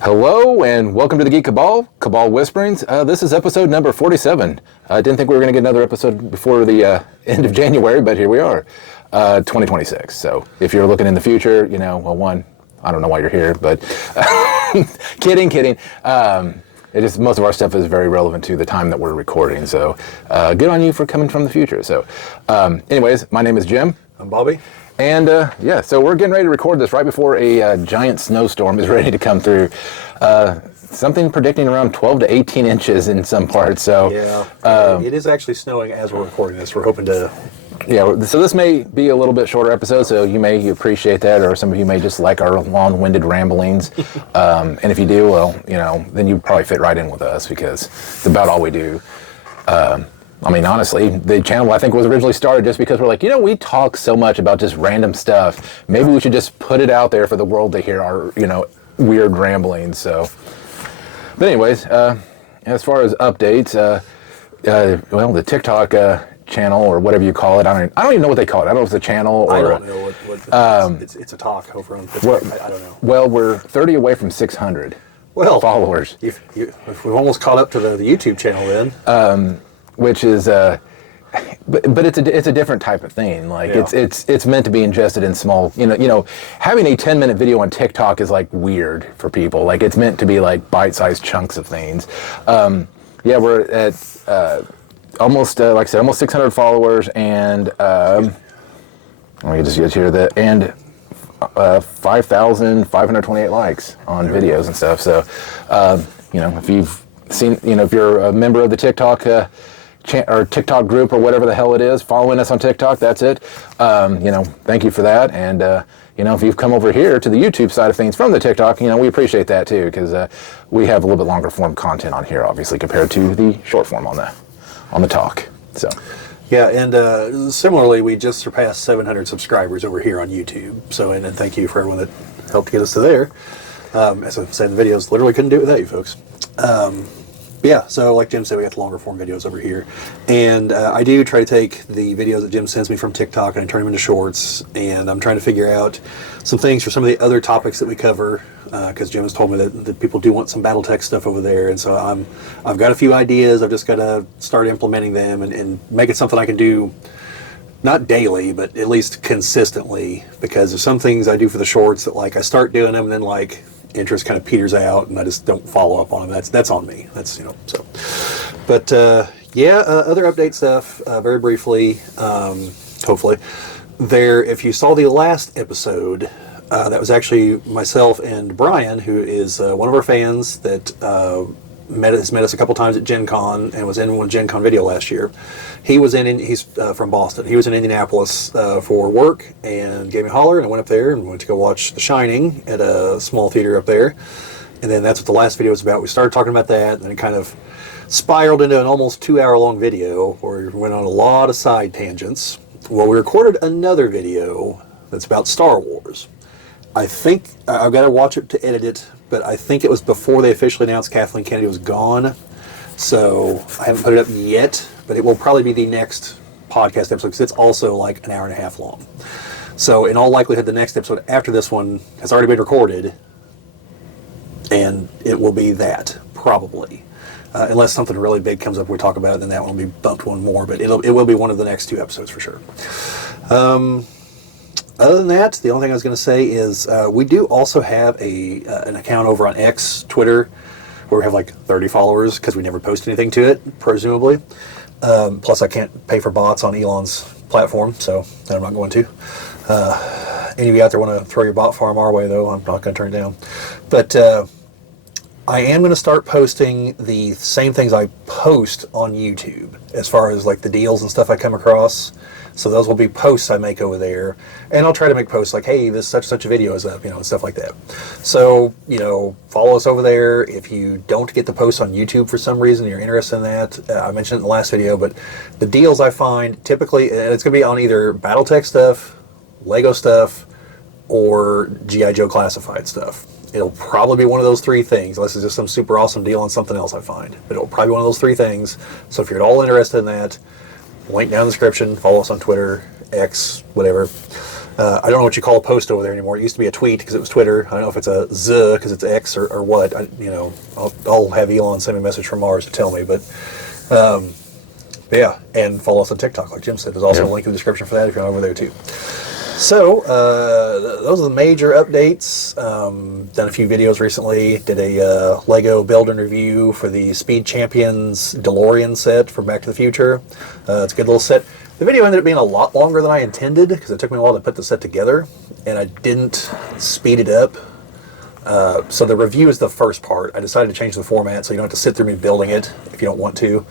Hello and welcome to the Geek Cabal Whisperings. This is episode number 47. I didn't think we were going to get another episode before the end of January, but here we are, 2026. So if you're looking in the future, I don't know why you're here, but kidding. It is, most of our stuff is very relevant to the time that we're recording. So good on you for coming from the future. So anyways, my name is Jim. I'm Bobbie. And so we're getting ready to record this right before a giant snowstorm is ready to come through. Something predicting around 12 to 18 inches in some parts. So yeah, it is actually snowing as we're recording this. We're hoping to. Yeah, so this may be a little bit shorter episode, so you may appreciate that, or some of you may just like our long-winded ramblings. And if you do, well, then you probably fit right in with us because it's about all we do. I mean, honestly, the channel, I think, was originally started just because we're like, we talk so much about just random stuff. Maybe we should just put it out there for the world to hear our, weird ramblings. So, but anyways, as far as updates, the TikTok channel or whatever you call it, I don't even know what they call it. I don't know if it's a channel or. I don't know what it's a talk over on TikTok. I don't know. Well, we're 30 away from 600 followers. If we've almost caught up to the YouTube channel then. Which is, but it's a different type of thing. Like it's meant to be ingested in small. Having a 10-minute video on TikTok is like weird for people. Like it's meant to be like bite-sized chunks of things. We're at almost, like I said, almost 600 followers, and let me just get here and 5,528 likes on videos and stuff. So, if you've seen, if you're a member of the TikTok. Or TikTok group or whatever the hell it is, following us on TikTok, that's it. Thank you for that. And, if you've come over here to the YouTube side of things from the TikTok, we appreciate that too, because we have a little bit longer form content on here, obviously, compared to the short form on the talk. So. Yeah, and similarly, we just surpassed 700 subscribers over here on YouTube. So, and thank you for everyone that helped get us to there. As I said in the videos, literally couldn't do it without you folks. Yeah, so like Jim said, we got the longer form videos over here. And I do try to take the videos that Jim sends me from TikTok and I turn them into shorts. And I'm trying to figure out some things for some of the other topics that we cover. Because Jim has told me that people do want some Battletech stuff over there. And so I've got a few ideas. I've just got to start implementing them and make it something I can do, not daily, but at least consistently. Because there's some things I do for the shorts that I start doing them and then interest kind of peters out and I just don't follow up on them. That's on me. That's so. But other update stuff very briefly. Hopefully, if you saw the last episode, that was actually myself and Brian, who is one of our fans that has met us a couple times at Gen Con and was in one Gen Con video last year. He's from Boston. He was in Indianapolis for work and gave me a holler, and I went up there and went to go watch The Shining at a small theater up there. And then that's what the last video was about. We started talking about that, and then it kind of spiraled into an almost 2-hour-long video where we went on a lot of side tangents. Well, we recorded another video that's about Star Wars. I think I've got to watch it to edit it, but I think it was before they officially announced Kathleen Kennedy was gone. So I haven't put it up yet, but it will probably be the next podcast episode because it's also like an hour and a half long. So in all likelihood, the next episode after this one has already been recorded, and it will be that, probably. Unless something really big comes up we talk about it, then that one will be bumped one more, but it will be one of the next 2 episodes for sure. Other than that, the only thing I was going to say is we do also have an account over on X, Twitter, where we have like 30 followers because we never post anything to it, presumably. Plus, I can't pay for bots on Elon's platform, so I'm not going to. Any of you out there want to throw your bot farm our way, though, I'm not going to turn it down. But I am going to start posting the same things I post on YouTube, as far as like the deals and stuff I come across. So those will be posts I make over there. And I'll try to make posts like, hey, this such a video is up, and stuff like that. So, follow us over there. If you don't get the posts on YouTube for some reason, you're interested in that, I mentioned it in the last video, but the deals I find typically, and it's going to be on either Battletech stuff, Lego stuff, or G.I. Joe classified stuff. It'll probably be one of those 3 things, unless it's just some super awesome deal on something else I find. But it'll probably be one of those 3 things. So if you're at all interested in that, link down in the description, follow us on Twitter, X, whatever. I don't know what you call a post over there anymore. It used to be a tweet because it was Twitter. I don't know if it's a Z because it's X or what. I'll have Elon send me a message from Mars to tell me. But yeah, and follow us on TikTok, like Jim said. There's also a link in the description for that if you're over there too. So those are the major updates. Done a few videos recently. Did a Lego build and review for the Speed Champions DeLorean set from Back to the Future. It's a good little set. The video ended up being a lot longer than I intended because it took me a while to put the set together, and I didn't speed it up. So the review is the first part. I decided to change the format so you don't have to sit through me building it if you don't want to.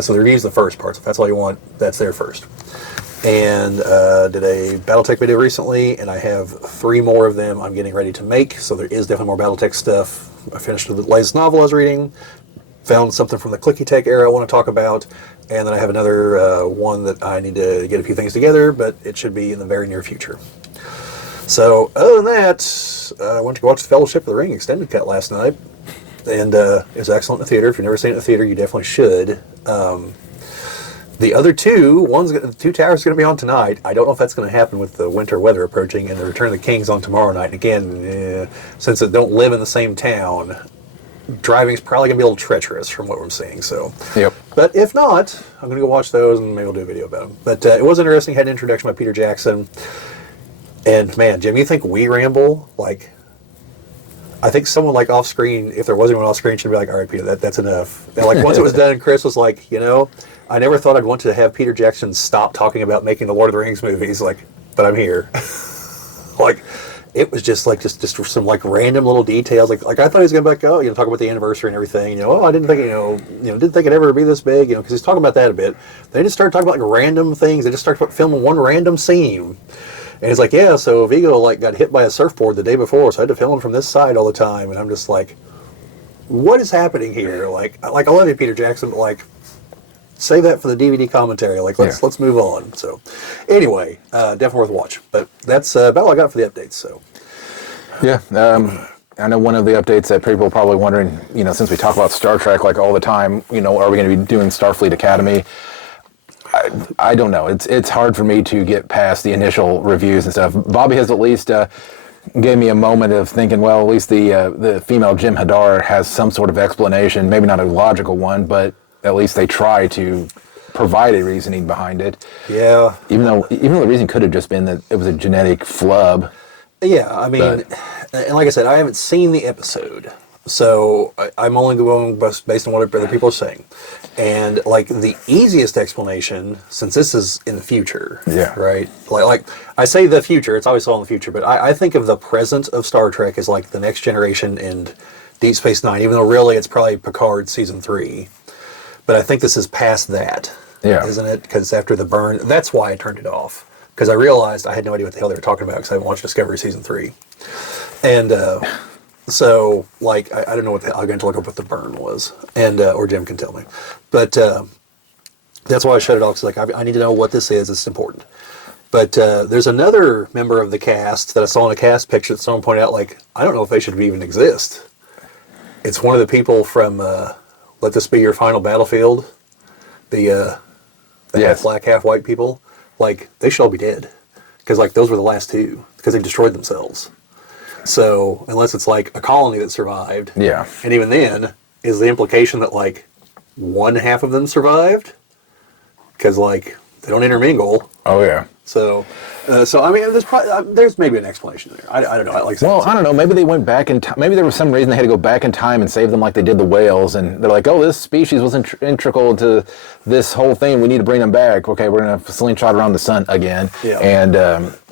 So the review is the first part. So if that's all you want, that's there first. And did a Battletech video recently, and I have 3 more of them I'm getting ready to make. So there is definitely more Battletech stuff. I finished the latest novel I was reading. Found something from the Clicky Tech era I want to talk about, and then I have another one that I need to get a few things together, but it should be in the very near future. So other than that, I went to go watch the Fellowship of the Ring extended cut last night, and it was excellent in the theater. If you've never seen it in the theater, you definitely should. The other two, the Two Towers is going to be on tonight. I don't know if that's going to happen with the winter weather approaching, and the Return of the King's on tomorrow night. And again, since it don't live in the same town, driving's probably going to be a little treacherous from what we're seeing. So, Yep. But if not, I'm going to go watch those and maybe we'll do a video about them. But it was interesting. Had an introduction by Peter Jackson. And man, Jim, you think we ramble? Like, I think someone like off screen, if there was anyone off screen, should be like, all right, Peter, that's enough. And like once it was done, Chris was like, I never thought I'd want to have Peter Jackson stop talking about making the Lord of the Rings movies. Like, but I'm here. Like, it was just some like random little details. Like I thought he was gonna be like, talk about the anniversary and everything. I didn't think didn't think it'd ever be this big. Because he's talking about that a bit. They just started talking about like random things. They just started filming one random scene. And he's like, yeah, so Vigo like got hit by a surfboard the day before, so I had to film him from this side all the time. And I'm just like, what is happening here? Like I love you, Peter Jackson, but like, save that for the DVD commentary. Like let's move on. So anyway, definitely worth a watch. But that's about all I got for the updates. So yeah, I know one of the updates that people are probably wondering, since we talk about Star Trek like all the time, are we going to be doing Starfleet Academy? I don't know. It's hard for me to get past the initial reviews and stuff. Bobbie has at least gave me a moment of thinking, well, at least the female Jim Hadar has some sort of explanation, maybe not a logical one, but at least they try to provide a reasoning behind it. Yeah. Even though the reason could have just been that it was a genetic flub. Yeah, I mean, and like I said, I haven't seen the episode, so I'm only going based on what other people are saying. And like the easiest explanation, since this is in the future, right? Like I say the future, it's always all in the future, but I think of the present of Star Trek as like the Next Generation and Deep Space Nine, even though really it's probably Picard season 3. But I think this is past that, isn't it? Because after the burn, that's why I turned it off. Because I realized I had no idea what the hell they were talking about because I haven't watched Discovery season 3. And so, like, I don't know what I'm going to look up what the burn was, and or Jim can tell me. But that's why I shut it off. Because like I need to know what this is. It's important. But there's another member of the cast that I saw in a cast picture that someone pointed out. Like, I don't know if they should even exist. It's one of the people from Let This Be Your Final Battlefield. The half black, half white people. Like, they should all be dead. Because, like, those were the last two. Because they destroyed themselves. So, unless it's, like, a colony that survived. Yeah. And even then, is the implication that, like, one half of them survived? Because, like, they don't intermingle. Oh, yeah. So I mean, there's maybe an explanation there. I don't know. I don't know. Maybe they went back in time. Maybe there was some reason they had to go back in time and save them like they did the whales. And they're like, oh, this species was integral to this whole thing. We need to bring them back. Okay, we're going to slingshot around the sun again and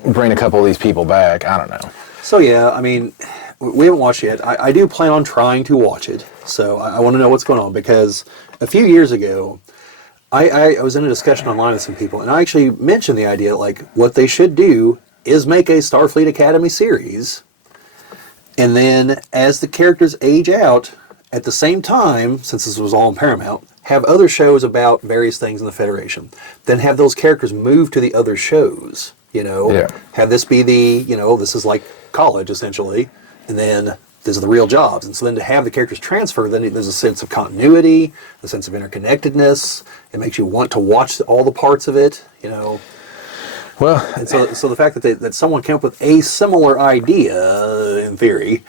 bring a couple of these people back. I don't know. So, yeah, I mean, we haven't watched it yet. I do plan on trying to watch it. So I want to know what's going on. Because a few years ago, I was in a discussion online with some people, and I actually mentioned the idea, like, what they should do is make a Starfleet Academy series, and then as the characters age out, at the same time, since this was all in Paramount, have other shows about various things in the Federation. Then have those characters move to the other shows, Have this be the, this is like college, essentially, and then these are the real jobs. And so then to have the characters transfer, then there's a sense of continuity, a sense of interconnectedness. It makes you want to watch all the parts of it, Well, And so the fact that someone came up with a similar idea, in theory,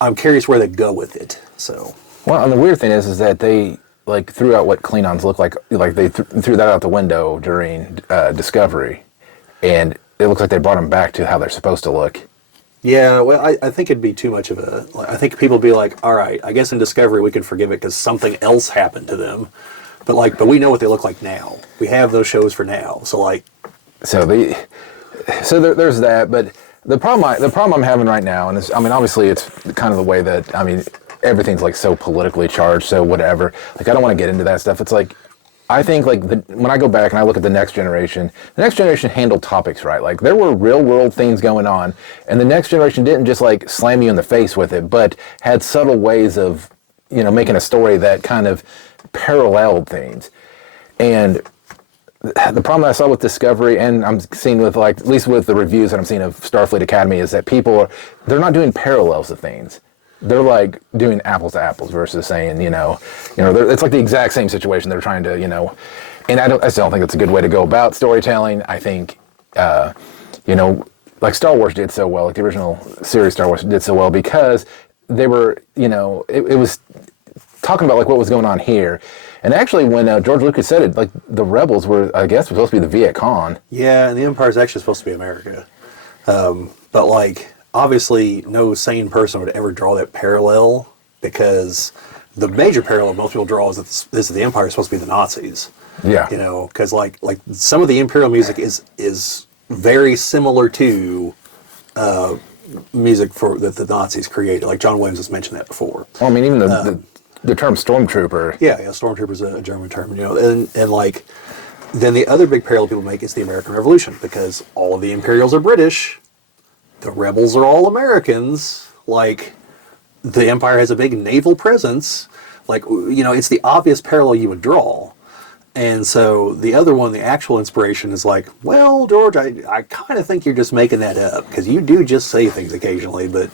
I'm curious where they go with it. So. well, and the weird thing is that they like threw out what Klingons look like. Like they threw that out the window during Discovery, and it looks like they brought them back to how they're supposed to look. Yeah, well, I think it'd be too much of a. I think people would be like, all right, I guess in Discovery we can forgive it because something else happened to them, but we know what they look like now. We have those shows for now, so like. So there's that, but the problem I'm having right now, and I mean, obviously it's kind of the way that, I mean, everything's like so politically charged, so whatever. Like, I don't want to get into that stuff. It's like, I think like when I go back and I look at the next generation handled topics right. Like, there were real world things going on, and the next generation didn't just like slam you in the face with it, but had subtle ways of, you know, making a story that kind of paralleled things. And the problem I saw with Discovery, and I'm seeing with like, at least with the reviews that I'm seeing of Starfleet Academy, is that they're not doing parallels of things. They're like doing apples to apples versus saying, it's like the exact same situation. They're trying to, and I still don't think that's a good way to go about storytelling. I think, like Star Wars did so well, like the original series Star Wars did so well because they were, it was talking about like what was going on here. And actually, when George Lucas said it, like the rebels were, I guess, supposed to be the Viet Cong. Yeah, and the Empire's actually supposed to be America. But like, obviously, no sane person would ever draw that parallel because the major parallel most people draw is that this is the Empire is supposed to be the Nazis. Yeah. Because like some of the Imperial music is very similar to music that the Nazis created. Like John Williams has mentioned that before. Well, I mean, even the term stormtrooper. Yeah, stormtrooper is a German term, and like, then the other big parallel people make is the American Revolution, because all of the Imperials are British, the rebels are all Americans, like, the Empire has a big naval presence, like, it's the obvious parallel you would draw. And so the other one, the actual inspiration is like, well, George, I kind of think you're just making that up, because you do just say things occasionally, but,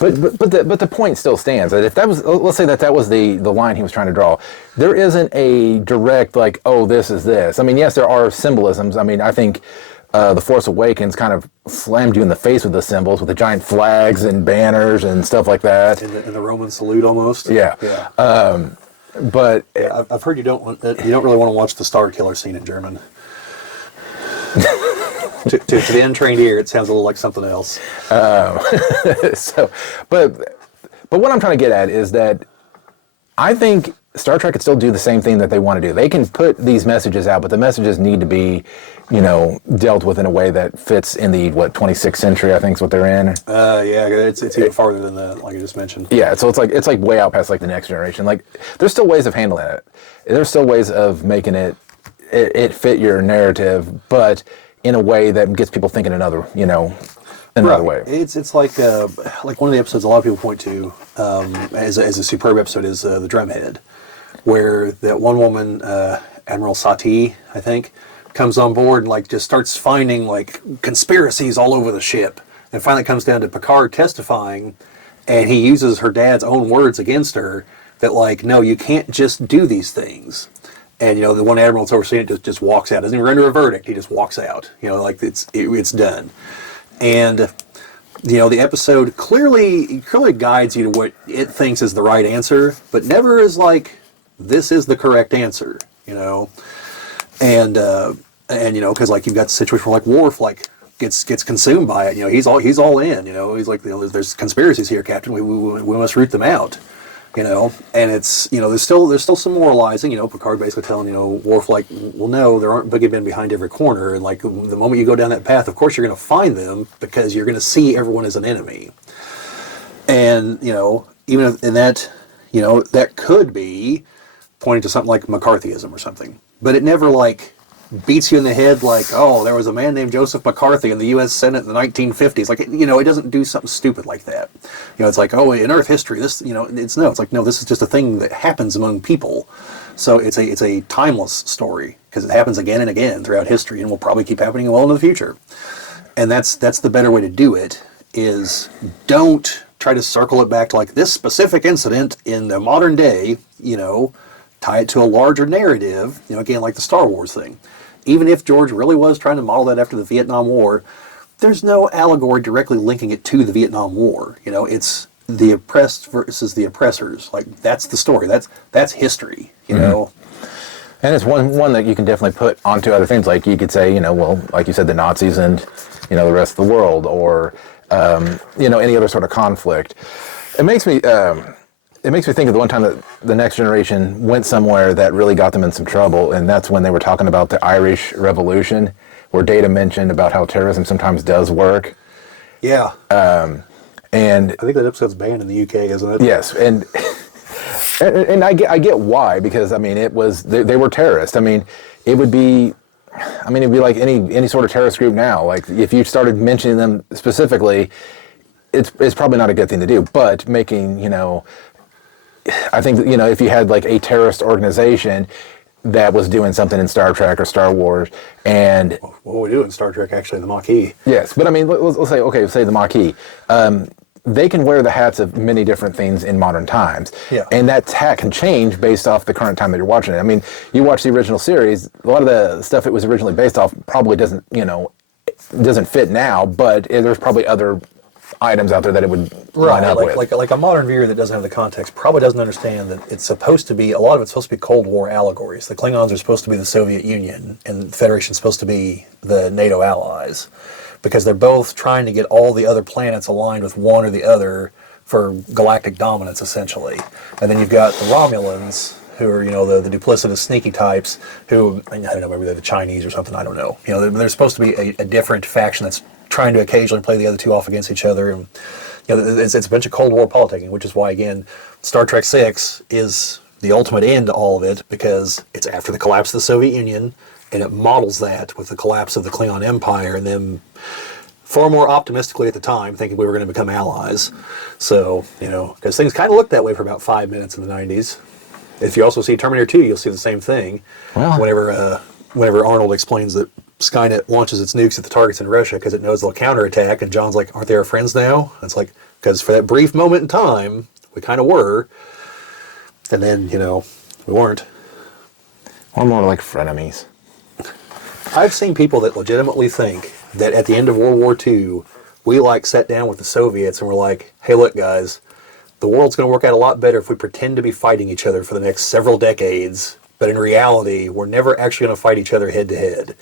But the point still stands that if that was, let's say that was the line he was trying to draw, there isn't a direct like, oh, this is this. I mean, yes, there are symbolisms. I mean, I think The Force Awakens kind of slammed you in the face with the symbols, with the giant flags and banners and stuff like that. And the Roman salute almost. Yeah. But yeah, I've heard you don't really want to watch the Star Killer scene in German. To the untrained ear, it sounds a little like something else. But what I'm trying to get at is that I think Star Trek could still do the same thing that they want to do. They can put these messages out, but the messages need to be, dealt with in a way that fits in the 26th century. I think is what they're in. Yeah, it's even farther than that, like I just mentioned. Yeah, so it's like way out past like the next generation. Like, there's still ways of handling it. There's still ways of making it fit your narrative, but in a way that gets people thinking another way. It's like one of the episodes a lot of people point to as a superb episode is the Drumhead, where that one woman, Admiral Sati, I think, comes on board and like just starts finding like conspiracies all over the ship, and finally comes down to Picard testifying, and he uses her dad's own words against her that like, no, you can't just do these things. And, the one admiral that's overseeing it just walks out. Doesn't even render a verdict. He just walks out. Like it's done. And, the episode clearly guides you to what it thinks is the right answer, but never is like, this is the correct answer, And, because like you've got the situation where like Worf like gets consumed by it. He's all in. He's like, there's conspiracies here, Captain. We must root them out. And it's, there's still some moralizing, Picard basically telling, Worf like, well, no, there aren't boogeymen behind every corner. And like, the moment you go down that path, of course you're going to find them because you're going to see everyone as an enemy. And, even in that, that could be pointing to something like McCarthyism or something, but it never like beats you in the head like, oh, there was a man named Joseph McCarthy in the U.S. Senate in the 1950s. Like, it doesn't do something stupid like that. It's like, oh, in Earth history, this, it's like, no, this is just a thing that happens among people. So it's a timeless story because it happens again and again throughout history and will probably keep happening well in the future. And that's the better way to do it is don't try to circle it back to like this specific incident in the modern day, tie it to a larger narrative, again, like the Star Wars thing. even if George really was trying to model that after the Vietnam War, there's no allegory directly linking it to the Vietnam War. You know, it's the oppressed versus the oppressors. Like, that's the story. That's history, you know. And it's one that you can definitely put onto other things. Like, you could say, you know, well, like you said, the Nazis and, you know, the rest of the world, or, you know, any other sort of conflict. It makes me think of the one time that the Next Generation went somewhere that really got them in some trouble, and that's when they were talking about the Irish Revolution, where Data mentioned about how terrorism sometimes does work. Yeah. And I think that episode's banned in the UK, isn't it? yes, and I get why, because I mean, it was they were terrorists. I mean, it'd be like any sort of terrorist group now. Like, if you started mentioning them specifically, it's probably not a good thing to do. But making, you know, I think that, you know, if you had like a terrorist organization that was doing something in Star Trek or Star Wars, and what we do in Star Trek, actually, the Maquis. yes, but I mean, let's say, okay, say the Maquis. They can wear the hats of many different things in modern times. Yeah. And that hat can change based off the current time that you're watching it. I mean, you watch the original series, a lot of the stuff it was originally based off probably doesn't fit now, but there's probably other items out there that it would line up with. Like a modern viewer that doesn't have the context probably doesn't understand that it's supposed to be, a lot of it's supposed to be Cold War allegories. The Klingons are supposed to be the Soviet Union, and the Federation's supposed to be the NATO allies, because they're both trying to get all the other planets aligned with one or the other for galactic dominance, essentially. And then you've got the Romulans, who are, you know, the duplicitous, sneaky types, who, I don't know, maybe they're the Chinese or something, I don't know. You know, they're supposed to be a different faction that's trying to occasionally play the other two off against each other. And, you know, it's a bunch of Cold War politicking, which is why, again, Star Trek VI is the ultimate end to all of it, because it's after the collapse of the Soviet Union, and it models that with the collapse of the Klingon Empire, and then far more optimistically at the time, thinking we were going to become allies. So, you know, because things kind of looked that way for about 5 minutes in the 90s. If you also see Terminator 2, you'll see the same thing. Well, Whenever Arnold explains that Skynet launches its nukes at the targets in Russia because it knows they'll counterattack, and John's like, aren't they our friends now? And it's like, because for that brief moment in time, we kind of were, and then, you know, we weren't. Or more like frenemies. I've seen people that legitimately think that at the end of World War II, we like sat down with the Soviets and were like, hey, look, guys, the world's going to work out a lot better if we pretend to be fighting each other for the next several decades, but in reality, we're never actually going to fight each other head to head.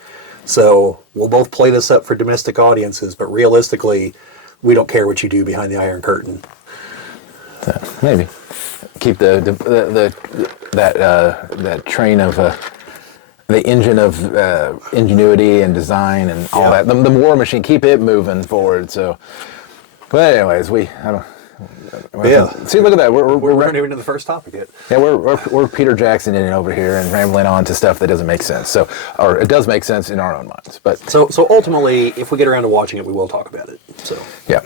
So we'll both play this up for domestic audiences, but realistically, we don't care what you do behind the Iron Curtain. Maybe keep that train of the engine of ingenuity and design and all that. The war machine, keep it moving forward. So, but anyways, see, look at that. We're not even to the first topic yet. Yeah, we're Peter Jackson in over here and rambling on to stuff that doesn't make sense. So, or it does make sense in our own minds. But so ultimately, if we get around to watching it, we will talk about it. So yeah.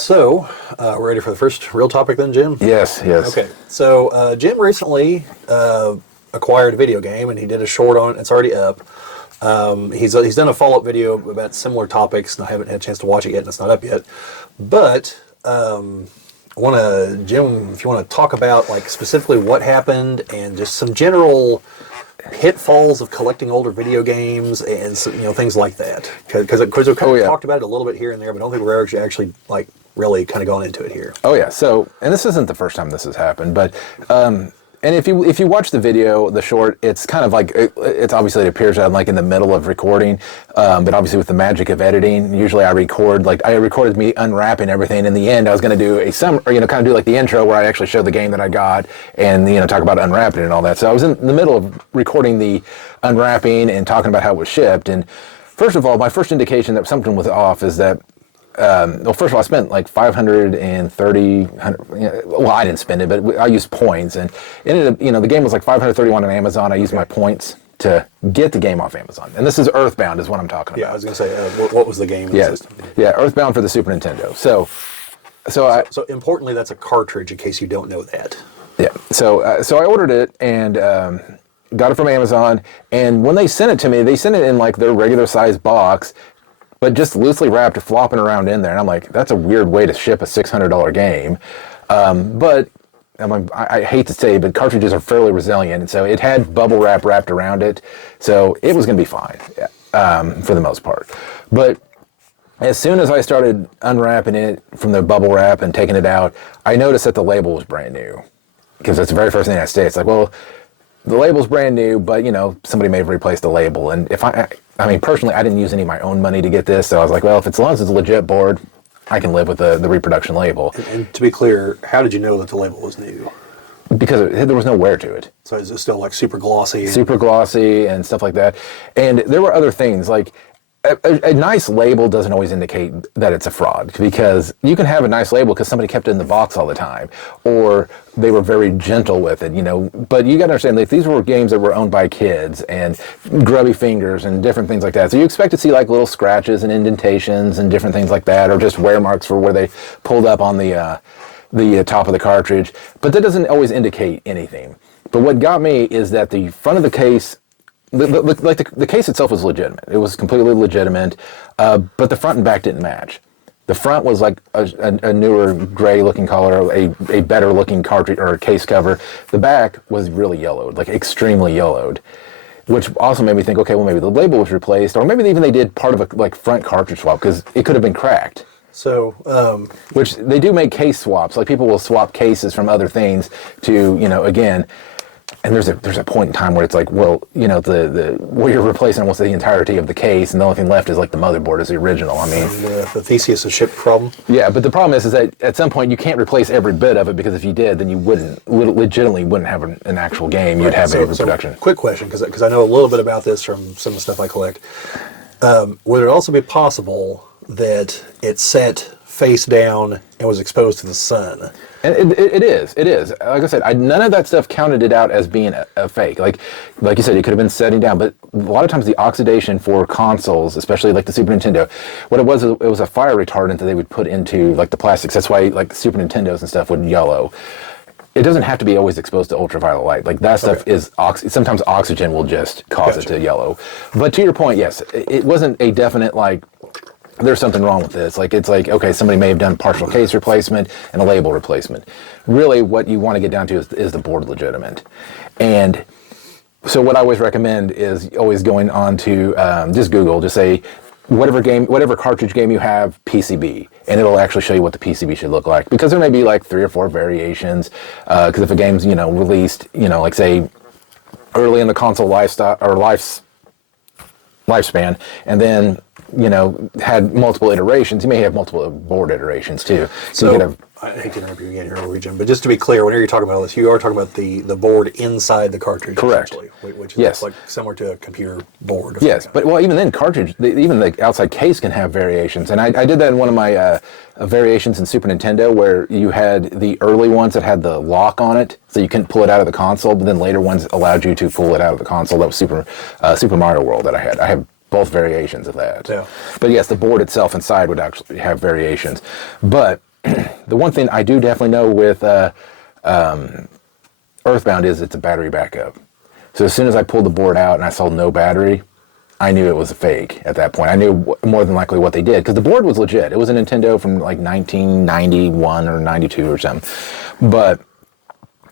So we're ready for the first real topic then, Jim? Yes. Okay. So Jim recently acquired a video game, and he did a short on it. It's already up. He's done a follow-up video about similar topics, and I haven't had a chance to watch it yet, and it's not up yet. But Jim, if you want to talk about like specifically what happened and just some general pitfalls of collecting older video games and some, things like that, because we've kind of talked about it a little bit here and there, but I don't think we're actually like really kind of gone into it here. Oh yeah. So, and this isn't the first time this has happened, but. And if you watch the video, the short, it's kind of like, it's obviously, it appears I'm like in the middle of recording, but obviously with the magic of editing, usually I recorded me unwrapping everything. In the end, I was going to do kind of do like the intro where I actually show the game that I got and, talk about unwrapping and all that. So I was in the middle of recording the unwrapping and talking about how it was shipped. And first of all, my first indication that something was off is that first of all, I spent like $530. Well, I didn't spend it, but I used points, and it ended up, the game was like $531 on Amazon. I used my points to get the game off Amazon, and this is Earthbound, is what I'm talking about. Yeah, I was going to say, what was the game? Yeah, Earthbound for the Super Nintendo. So importantly, that's a cartridge, in case you don't know that. Yeah. So I ordered it and got it from Amazon, and when they sent it to me, they sent it in like their regular size box, but just loosely wrapped, flopping around in there. And I'm like, that's a weird way to ship a $600 game. But I hate to say, but cartridges are fairly resilient, and so it had bubble wrap wrapped around it, so it was going to be fine for the most part. But as soon as I started unwrapping it from the bubble wrap and taking it out, I noticed that the label was brand new, because that's the very first thing I say. It's like, well, the label's brand new, but somebody may have replaced the label. And if I mean, personally, I didn't use any of my own money to get this, so I was like, well, if it's as long as it's a legit board, I can live with the reproduction label. And to be clear, how did you know that the label was new? Because there was no wear to it. So is it still like super glossy? Super glossy and stuff like that. And there were other things like a nice label doesn't always indicate that it's a fraud, because you can have a nice label because somebody kept it in the box all the time, or they were very gentle with it, But you got to understand that these were games that were owned by kids and grubby fingers and different things like that. So you expect to see like little scratches and indentations and different things like that, or just wear marks for where they pulled up on the top of the cartridge. But that doesn't always indicate anything. But what got me is that the front of the case, the case itself was legitimate. It was completely legitimate, but the front and back didn't match. The front was like a newer gray looking color, a better looking cartridge or case cover. The back was really yellowed, like extremely yellowed, which also made me think, okay, well maybe the label was replaced, or maybe even they did part of a front cartridge swap, because it could have been cracked. So, which they do make case swaps. Like people will swap cases from other things to, again. And there's a point in time where it's like, well, where you're replacing almost the entirety of the case, and the only thing left is like the motherboard is the original. I mean, the Theseus is ship problem. Yeah, but the problem is that at some point you can't replace every bit of it, because if you did, then you legitimately wouldn't have an actual game. You'd have a reproduction. Quick question, because I know a little bit about this from some of the stuff I collect. Would it also be possible that it set face down and was exposed to the sun? And it is. Like I said, none of that stuff counted it out as being a fake. Like you said, it could have been setting down, but a lot of times the oxidation for consoles, especially like the Super Nintendo, what it was a fire retardant that they would put into like the plastics. That's why like Super Nintendos and stuff would yellow. It doesn't have to be always exposed to ultraviolet light. Like that stuff is sometimes oxygen will just cause it to yellow. But to your point, yes, it wasn't a definite like, there's something wrong with this. Like, it's like, okay, somebody may have done partial case replacement and a label replacement. Really, what you want to get down to is the board legitimate. And so what I always recommend is always going on to just Google, just say, whatever cartridge game you have, PCB, and it'll actually show you what the PCB should look like. Because there may be like 3 or 4 variations. Because if a game's, released, like say, early in the console lifespan, and then had multiple iterations. You may have multiple board iterations too. So you could have, I hate to interrupt you again here, Jim, but just to be clear, whenever you're talking about all this, you are talking about the board inside the cartridge. Correct. Which is like similar to a computer board. Yes, but well, even then, even the outside case can have variations. And I did that in one of my variations in Super Nintendo, where you had the early ones that had the lock on it, so you couldn't pull it out of the console, but then later ones allowed you to pull it out of the console. That was Super Mario World that I had. I have both variations of that. Yeah. But yes, the board itself inside would actually have variations. But the one thing I do definitely know with Earthbound is it's a battery backup. So as soon as I pulled the board out and I saw no battery, I knew it was a fake at that point. I knew more than likely what they did, because the board was legit. It was a Nintendo from like 1991 or 92 or something. But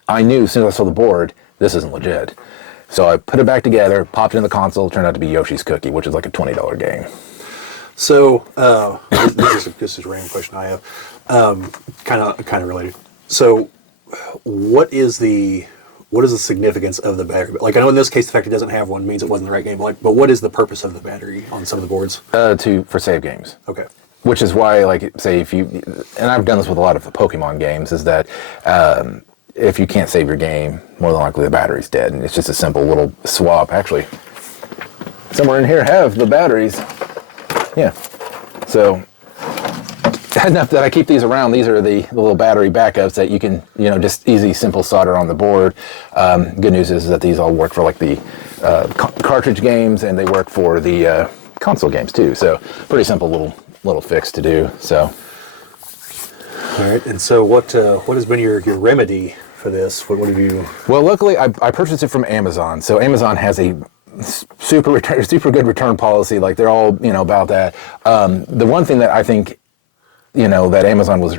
I knew as soon as I saw the board, this isn't legit. So I put it back together, popped it in the console, turned out to be Yoshi's Cookie, which is like a $20 game. So this is a random question I have, kind of related. So what is the significance of the battery? Like, I know in this case the fact it doesn't have one means it wasn't the right game. But what is the purpose of the battery on some of the boards? For save games. Okay. Which is why, like, say if you, and I've done this with a lot of the Pokemon games, is that if you can't save your game, more than likely the battery's dead, and it's just a simple little swap. Actually, somewhere in here have the batteries. Yeah. So enough that I keep these around. These are the little battery backups that you can, just easy, simple solder on the board. Good news is that these all work for like the cartridge games, and they work for the console games too. So pretty simple little fix to do. So. All right. And so what has been your remedy for this? What have you? Well, luckily I purchased it from Amazon. So Amazon has a super good return policy. Like, they're all about that. The one thing that I think that Amazon was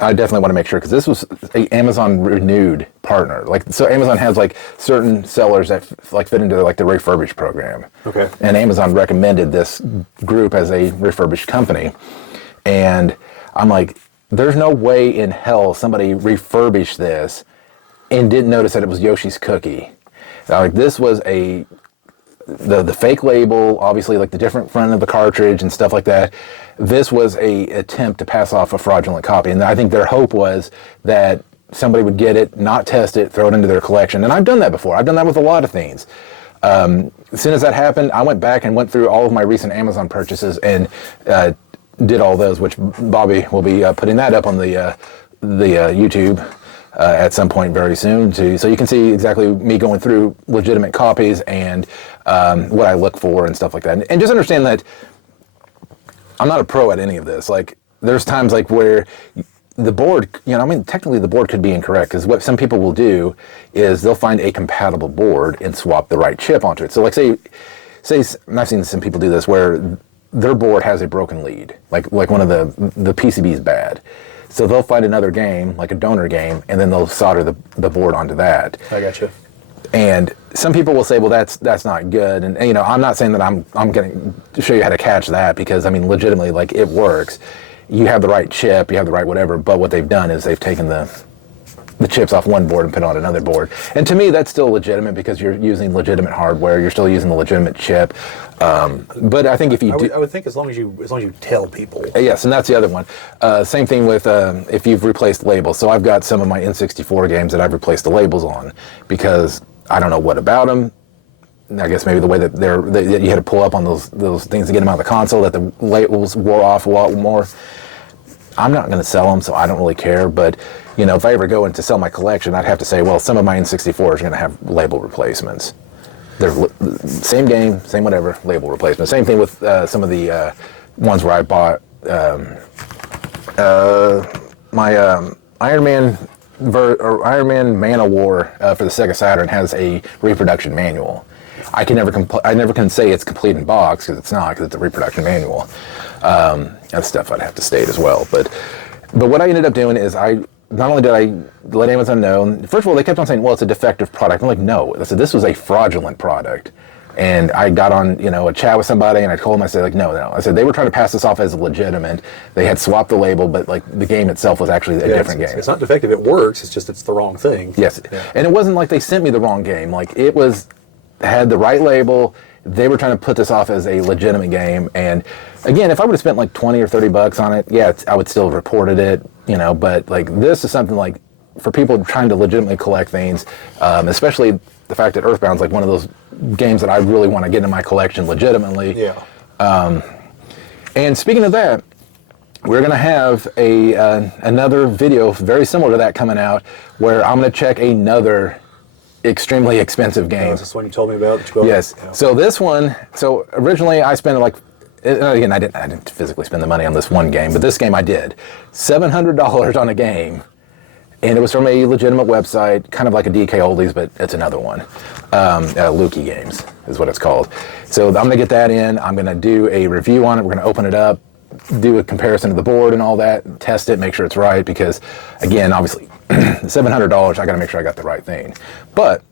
I definitely want to make sure, because this was a Amazon renewed partner. Like, so Amazon has like certain sellers that like fit into like the refurbished program. Okay. And Amazon recommended this group as a refurbished company. And I'm like, there's no way in hell somebody refurbished this and didn't notice that it was Yoshi's Cookie. Now, like, this was the fake label, obviously, like the different front of the cartridge and stuff like that. This was a attempt to pass off a fraudulent copy, and I think their hope was that somebody would get it, not test it, throw it into their collection. And I've done that before. I've done that with a lot of things. As soon as that happened, I went back and went through all of my recent Amazon purchases and did all those, which Bobbie will be putting that up on the YouTube at some point very soon, so you can see exactly me going through legitimate copies and what I look for and stuff like that. And just understand that I'm not a pro at any of this. Like, there's times like where the board, technically the board could be incorrect, because what some people will do is they'll find a compatible board and swap the right chip onto it. So like say, and I've seen some people do this where their board has a broken lead, like one of the PCB is bad. So they'll find another game, like a donor game, and then they'll solder the board onto that. I gotcha. And some people will say, well, that's not good. And I'm not saying that I'm going to show you how to catch that, because legitimately, like, it works. You have the right chip, you have the right whatever, but what they've done is they've taken the chips off one board and put it on another board. And to me, that's still legitimate, because you're using legitimate hardware, you're still using the legitimate chip. But I think if you I would think as long as you tell people. Yes, and that's the other one. Same thing with if you've replaced labels. So I've got some of my N64 games that I've replaced the labels on, because I don't know what about them. I guess maybe the way that that you had to pull up on those things to get them out of the console, that the labels wore off a lot more. I'm not going to sell them, so I don't really care. But if I ever go in to sell my collection, I'd have to say, well, some of my N64s are going to have label replacements. They're same game, same whatever, label replacement. Same thing with some of the ones where I bought my Iron Man Man of War for the Sega Saturn has a reproduction manual. I never can say it's complete in box, because it's not, because it's a reproduction manual. That's stuff I'd have to state as well. But what I ended up doing is not only did I let Amazon know, first of all, they kept on saying, well, it's a defective product. I'm like, no. I said, this was a fraudulent product. And I got on, a chat with somebody, and I told them, I said, like, no. I said, they were trying to pass this off as legitimate. They had swapped the label, but like the game itself was actually a different game. It's not defective. It works. It's just, it's the wrong thing. Yes. Yeah. And it wasn't like they sent me the wrong game. Like, it had the right label. They were trying to put this off as a legitimate game. And again, if I would have spent like $20 or $30 on it, yeah, I would still have reported it, but like, this is something like for people trying to legitimately collect things, especially the fact that Earthbound's like one of those games that I really want to get in my collection legitimately. Yeah. And speaking of that, we're going to have another video very similar to that coming out, where I'm going to check another extremely expensive game. Is this one you told me about? Yes. Yeah. So this one, originally I spent again, I didn't physically spend the money on this one game, but this game I did. $700 on a game, and it was from a legitimate website, kind of like a DK Oldies, but it's another one. Lukey Games is what it's called. So I'm going to get that in. I'm going to do a review on it. We're going to open it up, do a comparison of the board and all that, test it, make sure it's right, because again, obviously, $700, I got to make sure I got the right thing. But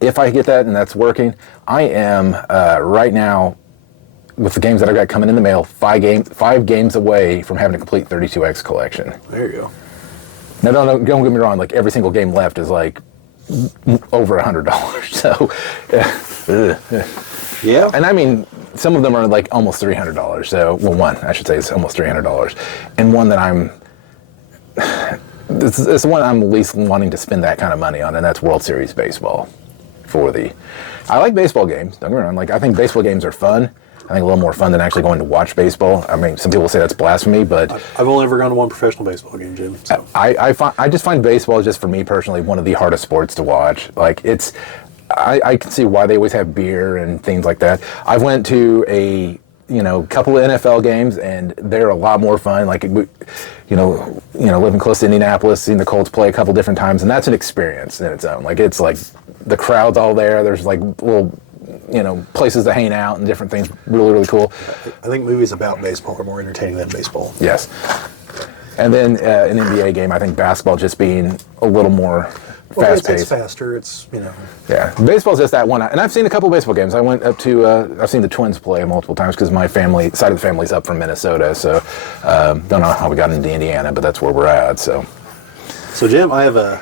if I get that and that's working, I am right now, with the games that I've got coming in the mail, 5 games away from having a complete 32X collection. There you go. Now, don't get me wrong, like, every single game left is like over $100. So, yeah. And some of them are like almost $300. So, well, one, I should say, is almost $300. And one that it's the one I'm least wanting to spend that kind of money on, and that's World Series Baseball. I like baseball games, don't get me wrong. Like, I think baseball games are fun. I think a little more fun than actually going to watch baseball. Some people say that's blasphemy, but I've only ever gone to one professional baseball game, Jim. So. I just find baseball, just for me personally, one of the hardest sports to watch. Like, I can see why they always have beer and things like that. I've went to a couple of NFL games, and they're a lot more fun. Like, living close to Indianapolis, seeing the Colts play a couple different times, and that's an experience in its own. Like, it's like the crowd's all there. There's like little places to hang out and different things. Really, really cool. I think movies about baseball are more entertaining than baseball. Yes. And then an NBA game, I think basketball just being a little more fast-paced. It's faster. It's, you know. Yeah, baseball's just that one. And I've seen a couple baseball games. I went up to, I've seen the Twins play multiple times because my family, side of the family's up from Minnesota. So don't know how we got into Indiana, but that's where we're at. So Jim, I have a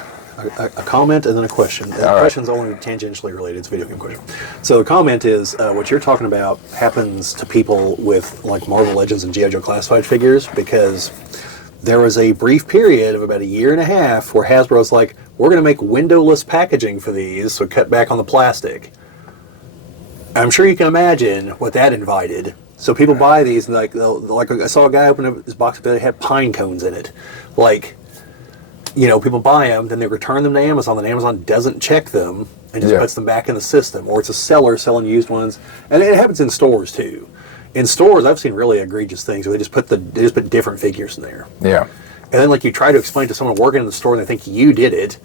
comment and then a question. The right. question's only tangentially related. It's a video game question. So the comment is, what you're talking about happens to people with like Marvel Legends and G.I. Joe classified figures, because there was a brief period of about a year and a half where Hasbro's like, we're going to make windowless packaging for these, so cut back on the plastic. I'm sure you can imagine what that invited. So people buy these, and like I saw a guy open up his box, but it had pine cones in it. Like, you know, people buy them, then they return them to Amazon, and Amazon doesn't check them and just puts them back in the system. Or it's a seller selling used ones. And it happens in stores too. In stores, I've seen really egregious things where they just put different figures in there. yeah. And then, like, you try to explain to someone working in the store, and they think you did it,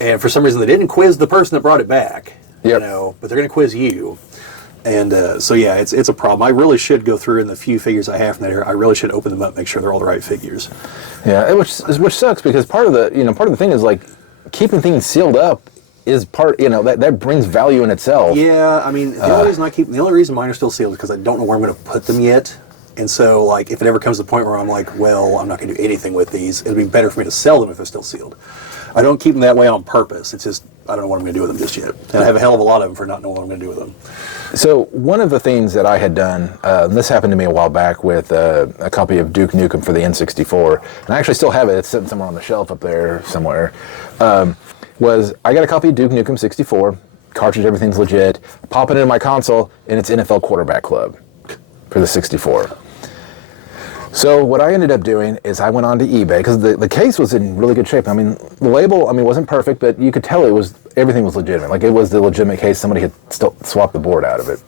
and for some reason they didn't quiz the person that brought it back. You know, but they're going to quiz you. And so yeah, it's a problem. I really should go through in the few figures I have from that era. I really should open them up, make sure they're all the right figures. Yeah, which sucks because part of the thing is like keeping things sealed up is part, you know, that brings value in itself. Yeah, I mean, the only reason mine are still sealed is because I don't know where I'm going to put them yet. And so, like, if it ever comes to the point where I'm like, well, I'm not going to do anything with these, it'd be better for me to sell them if they're still sealed. I don't keep them that way on purpose. It's just, I don't know what I'm going to do with them just yet. And I have a hell of a lot of them for not knowing what I'm going to do with them. So one of the things that I had done, this happened to me a while back with a copy of Duke Nukem for the N64, and I actually still have it. It's sitting somewhere on the shelf up there somewhere, was I got a copy of Duke Nukem 64, cartridge, everything's legit, pop it into my console, and it's NFL Quarterback Club for the 64. So what I ended up doing is I went on to eBay, because the case was in really good shape. I mean, the label, wasn't perfect, but you could tell everything was legitimate. Like, it was the legitimate case. Somebody had still swapped the board out of it.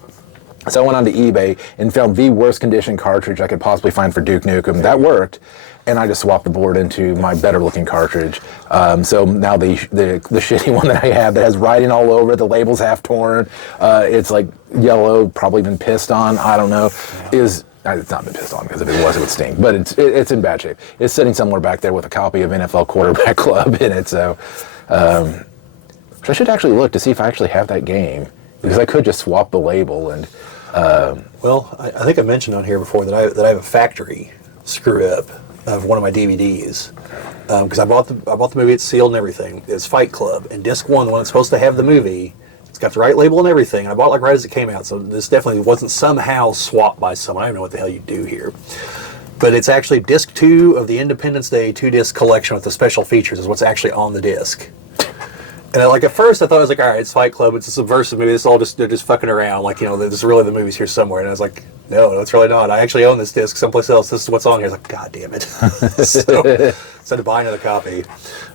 So I went on to eBay and found the worst condition cartridge I could possibly find for Duke Nukem. That worked, and I just swapped the board into my better looking cartridge. So now the shitty one that I have that has writing all over it, the label's half torn, it's like yellow, probably been pissed on, I don't know, it's not been pissed on, because if it was, it would stink. But it's in bad shape. It's sitting somewhere back there with a copy of NFL Quarterback Club in it. So I should actually look to see if I actually have that game, because I could just swap the label. And well, I think I mentioned on here before that I have a factory screw up of one of my DVDs, because I bought the movie. It's sealed and everything. It's Fight Club, and disc one, the one that's supposed to have the movie. It's got the right label and everything, and I bought it like right as it came out, so this definitely wasn't somehow swapped by someone. I don't know what the hell you do here. But it's actually disc 2 of the Independence Day 2-disc collection with the special features is what's actually on the disc. And at first I thought, I was like, all right, it's Fight Club, it's a subversive movie, they're just fucking around, like, you know, this is really the movie's here somewhere. And I was like, no, it's really not. I actually own this disc someplace else. This is what's on here. I was like, God damn it. So to buy another copy.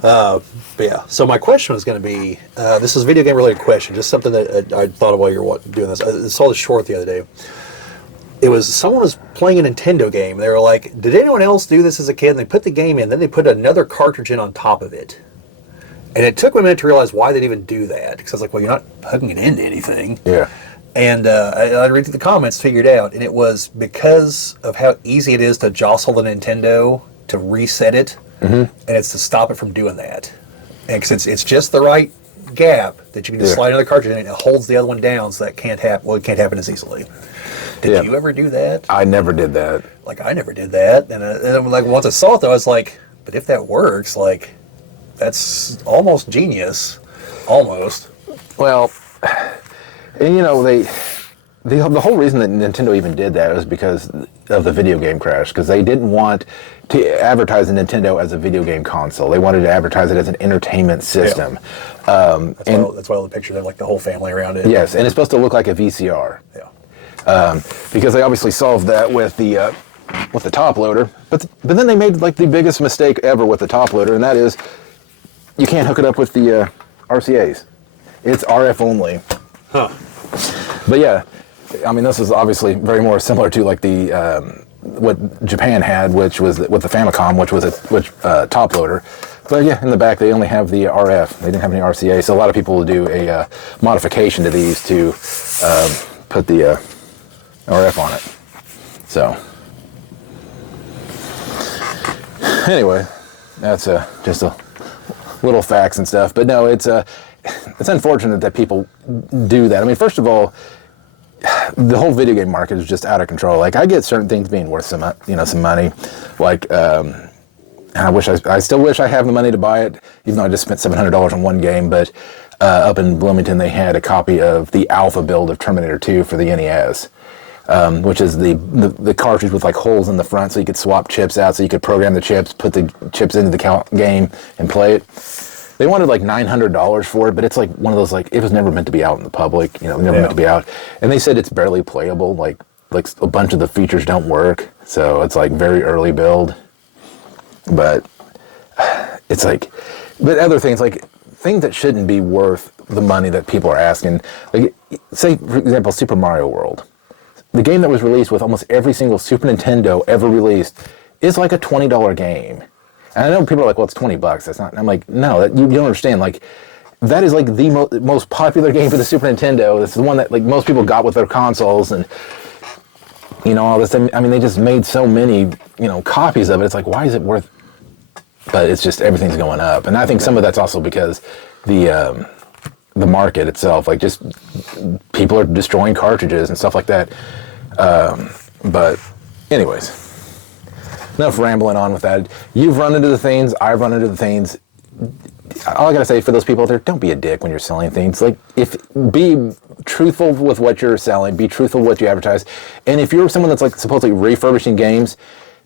But yeah, so my question was going to be, this is a video game related question, just something that I thought of while you were doing this. I saw this short the other day. Someone was playing a Nintendo game. They were like, did anyone else do this as a kid? And they put the game in, then they put another cartridge in on top of it. And it took me a minute to realize why they'd even do that. Because I was like, well, you're not hooking it into anything. yeah. And I read through the comments, figured out, and it was because of how easy it is to jostle the Nintendo to reset it, and it's to stop it from doing that. And because it's just the right gap that you can just slide another cartridge in, and it holds the other one down, so that can't happen. Well, it can't happen as easily. Did you ever do that? I never did that. Like, I never did that, and then, like, once I saw it, though, I was like, but if that works, like, that's almost genius, almost. Well, and you know, the whole reason that Nintendo even did that was because of the video game crash, because they didn't want to advertise the Nintendo as a video game console. They wanted to advertise it as an entertainment system. Yeah. That's why all the pictures have like the whole family around it. Yes, and it's supposed to look like a VCR. Yeah. Because they obviously solved that with the top loader, but then they made like the biggest mistake ever with the top loader, and that is you can't hook it up with the RCAs. It's RF only. Huh. But yeah, I mean, this is obviously very more similar to like the what Japan had, which was with the Famicom, which was a top loader. But yeah, in the back they only have the RF. They didn't have any RCA, so a lot of people will do a modification to these to put the RF on it. So anyway, that's just a little facts and stuff. But no, it's unfortunate that people do that. I mean, first of all, the whole video game market is just out of control. Like, I get certain things being worth some money. Like, and I still wish I have the money to buy it, even though I just spent $700 on one game. But up in Bloomington, they had a copy of the alpha build of Terminator 2 for the NES, which is the cartridge with like holes in the front, so you could swap chips out, so you could program the chips, put the chips into the game, and play it. They wanted like $900 for it, but it's like one of those, like, it was never meant to be out in the public, never meant to be out. And they said it's barely playable, like a bunch of the features don't work, so it's like very early build. But it's like, but other things, like things that shouldn't be worth the money that people are asking, like, say, for example, Super Mario World. The game that was released with almost every single Super Nintendo ever released is like a $20 game. And I know people are like, well, it's $20. That's not. And I'm like, no, you don't understand. Like, that is like the most popular game for the Super Nintendo. It's the one that like most people got with their consoles, and all this. I mean, they just made so many copies of it. It's like, why is it worth? But it's just everything's going up, and I think some of that's also because the market itself, like, just people are destroying cartridges and stuff like that. But anyways. Enough rambling on with that. You've run into the things. I've run into the things. All I gotta say for those people out there, don't be a dick when you're selling things. Like, be truthful with what you're selling. Be truthful with what you advertise. And if you're someone that's like supposedly refurbishing games,